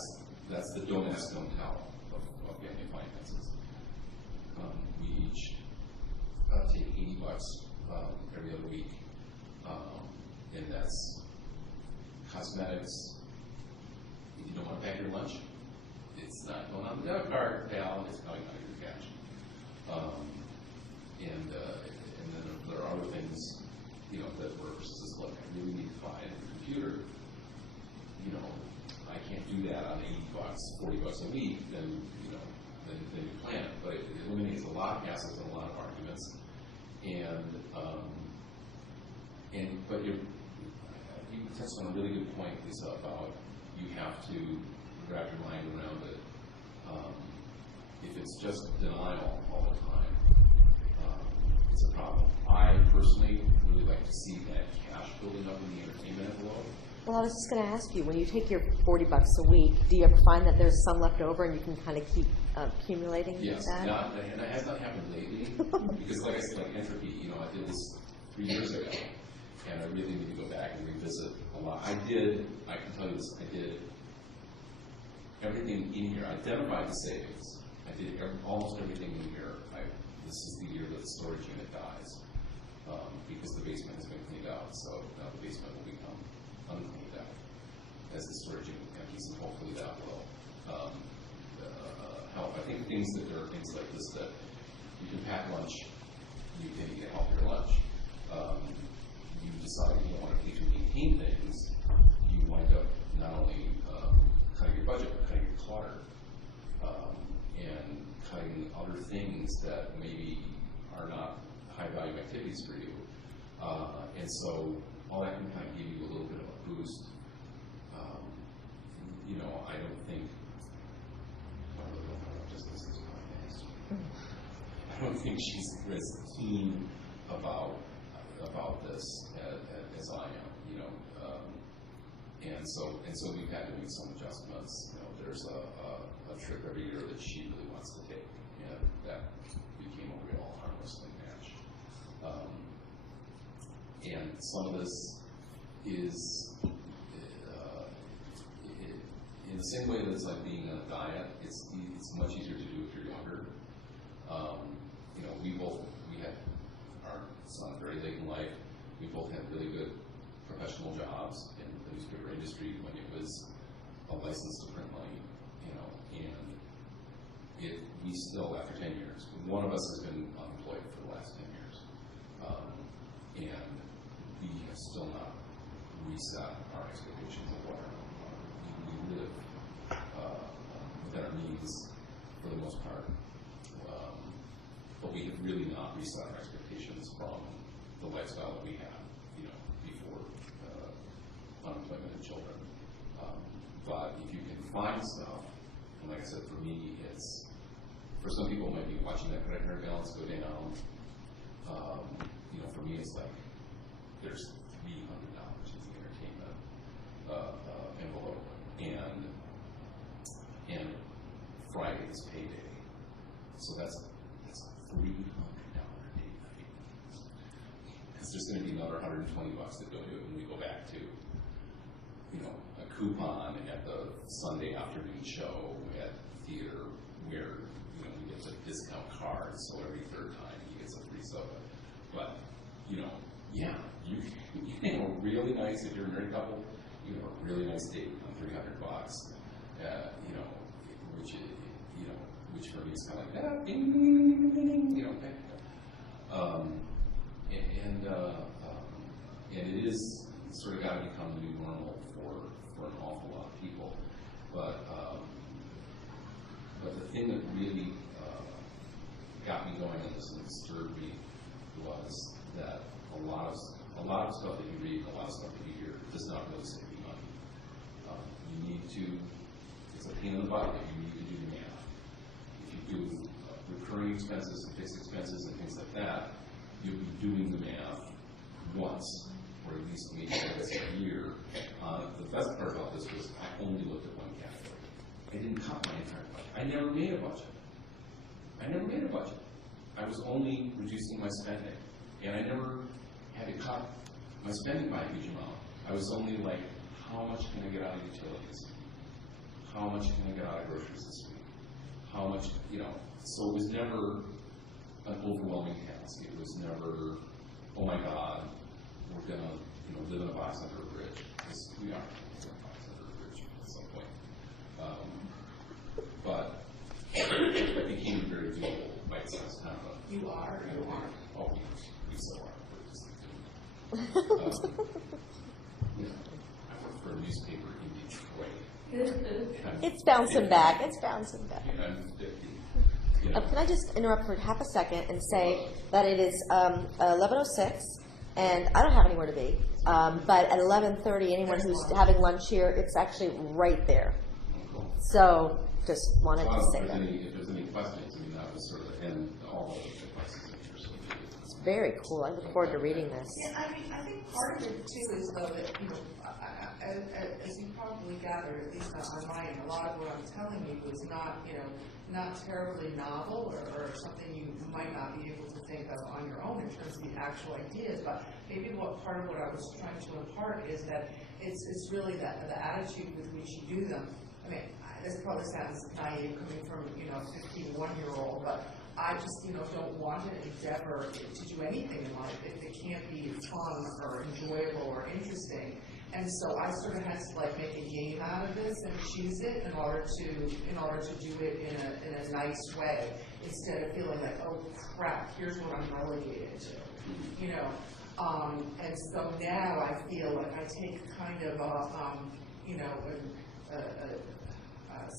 the don't ask, don't tell of family finances. We each take $80 every other week, and that's cosmetics. If you don't want to pack your lunch, it's not going on the debit card, pal. It's coming out of your cash. And then there are other things, that works. Says, look, I really need to buy a computer. I can't do that on $80, $40 a week. Then you plan it. But it eliminates a lot of hassles and a lot of arguments. But you touched on a really good point, Lisa, about you have to wrap your mind around it. If it's just denial all the time, it's a problem. I personally really like to see that cash building up in the entertainment envelope. Well, I was just going to ask you, when you take your $40 a week, do you ever find that there's some left over and you can kind of keep accumulating yes, that? And it has not happened lately because, like I said, like entropy, I did this 3 years ago, and I really need to go back and revisit a lot. I can tell you this, I everything in here, identified the savings. I did almost everything in here. This is the year that the storage unit dies, because the basement has been cleaned out, so now the basement will become uncleaned out as the storage unit empties, and hopefully that will help. I think there are things like this that you can pack lunch, you can eat a healthier lunch. You decide you don't want to pay to maintain things, you wind up not only cutting your budget, but cutting your clutter, and cutting other things that maybe are not high value activities for you. And so all that can kind of give you a little bit of a boost. I don't think, I don't think she's as keen about this as I am, and so we've had to make some adjustments. There's a trip every year that she really wants to take, and that became a real arm wrestling match. And some of this is in the same way that it's like being on a diet. It's much easier to do if you're younger. We had our son very late in life. We both had really good professional jobs in the newspaper industry when it was a license to print money, and we still, after 10 years, one of us has been unemployed for the last 10 years, and we have still not reset our expectations of what we live within our means for the most part. But we have really not reset our expectations from the lifestyle that we had, before unemployment and children. But if you can find stuff, and like I said, for me, for some people it might be watching that credit card balance go down. For me, it's like there's $300 in the entertainment envelope, and Friday is payday, so that's $300 date night. Because there's going to be another $120 that go to it when we go back to, a coupon at the Sunday afternoon show at the theater where, you get a discount card, so every third time he gets a free soda. But, yeah, you can have a really nice, if you're a married couple, you have a really nice date on $300, which for me is kind of like, ding, ding, ding, ding, and it is sort of got to become the new normal for an awful lot of people. But the thing that really got me going on this and disturbed me was that a lot of stuff that you read and a lot of stuff that you hear does not really save you money. You need to, it's a pain in the butt that you need to do the math. If you do recurring expenses and fixed expenses and things like that, you'll be doing the math once, or at least maybe once a year. The best part about this was I only looked at one category. I didn't cut my entire budget. I never made a budget. I was only reducing my spending. And I never had to cut my spending by a huge amount. I was only like, how much can I get out of utilities? How much can I get out of groceries this week? How much, so it was never an overwhelming task. It was never, oh my God, we're going to live in a box under a bridge. Because we are living in a box under a bridge at some point. But it became very doable by itself. Kind of a, You are. Oh, we still are. We're just I work for a newspaper in Detroit. It's bouncing back. It's bouncing back. And Can I just interrupt for half a second and say that it is 11:06, and I don't have anywhere to be. But at 11:30, anyone who's having lunch here, it's actually right there. So just wanted to say that. If there's any questions, that was sort of the end all of the questions that you're saying. It's very cool. I look forward to reading this. Yeah, I think part of it too is though that, as you probably gathered, at least on my end, a lot of what I'm telling you is not, not terribly novel or something you might not be able to think of on your own in terms of the actual ideas, but maybe part of what I was trying to impart is that it's really the attitude with which you do them. I mean, this probably sounds naive coming from, 51-year-old, but I just, don't want an endeavor to do anything in life if it can't be fun or enjoyable or interesting. And so I sort of had to like make a game out of this and choose it in order to do it in a nice way, instead of feeling like, oh crap, here's what I'm relegated to, And so now I feel like I take kind of a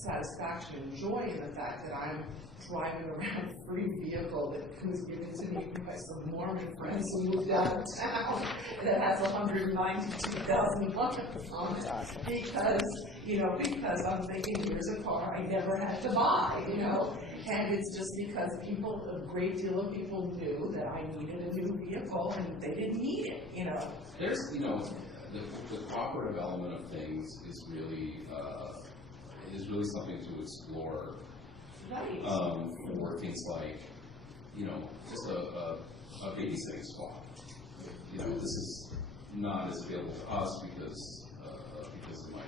satisfaction and joy in the fact that I'm driving around a free vehicle that was given to me by some Mormon friends who moved out of town that has 192,000 miles on it because I'm thinking here's a car I never had to buy, and it's just because a great deal of people knew that I needed a new vehicle and they didn't need it, There's, the cooperative element of things is really something to explore. Right. For things like, just a babysitting squad. This is not as available to us because of my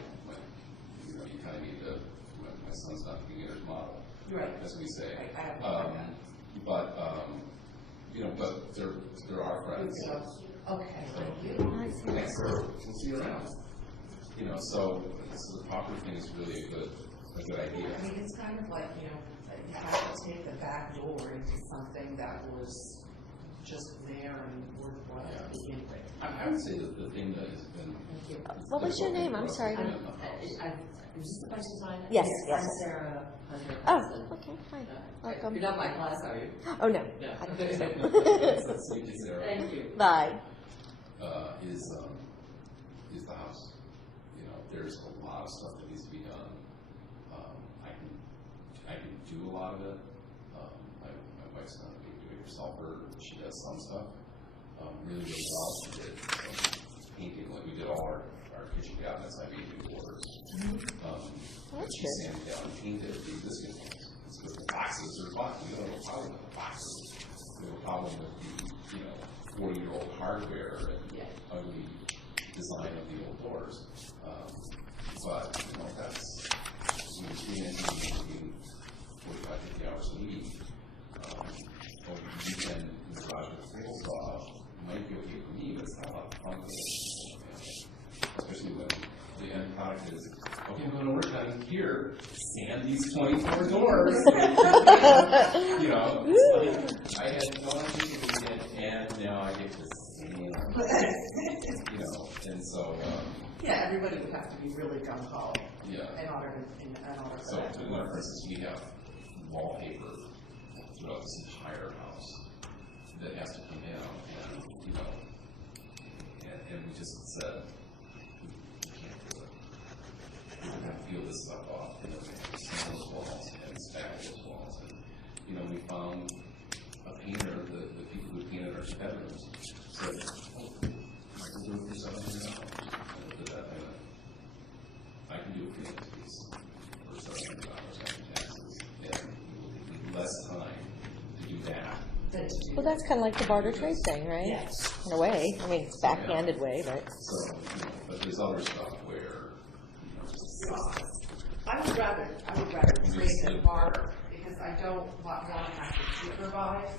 you kind of need to, when my son's not the beginner's model, Right. as we say. Right. I have to that. But there are friends. Okay, thank you. Thanks, sir. We'll see you around. So the cooperative thing is really a good idea. I mean, it's kind of like, that you have to take the back door into something that was just there and worthwhile to begin with. I would say that the thing that has been. What was your name? I'm sorry. Is this the question sign? Yes, yes. I'm Sarah Hunter. Oh, okay, hi. Welcome. You're not my class, are you? Oh, no. Yeah. I don't think so. Thank you, Sarah. Thank you. Bye. Is the house. There's a lot of stuff that needs to be done. I can do a lot of it. My wife's not a big do-it-yourselfer. She does some stuff really well. She did painting, like we did all our kitchen cabinets. I made new orders. That's she good. sanded down and painted the existing ones. It's because the boxes are fine. We don't have a problem with the boxes. We have a problem with the 40-year-old hardware and ugly design of the old doors. But that's we end up working 45, 50 hours a week. Or the weekend in the garage with a table saw might be okay for me, but it's not a lot of fun for me. Especially when the end product is, okay, I'm going to work on here, sand these 24 doors. It's like, I had no idea and now I get to sand. And so. Yeah, everybody would have to be really gung-ho Yeah. in order to. So, for instance, we have wallpaper throughout this entire house that has to come down, and we just said, we can't do it. We're going to peel this stuff off, and then we have to sand those walls and stack those walls. And, we found a painter, the people who painted our bedrooms, said, we'll do it for $700. I can do a freelance piece for $700 after taxes, and it will take less time to do that. Well, that's kind of like the barter trade thing, right? Yes. In a way. I mean, it's backhanded way, but. So, but there's other stuff where, I would rather trade than barter, because I don't want to have to supervise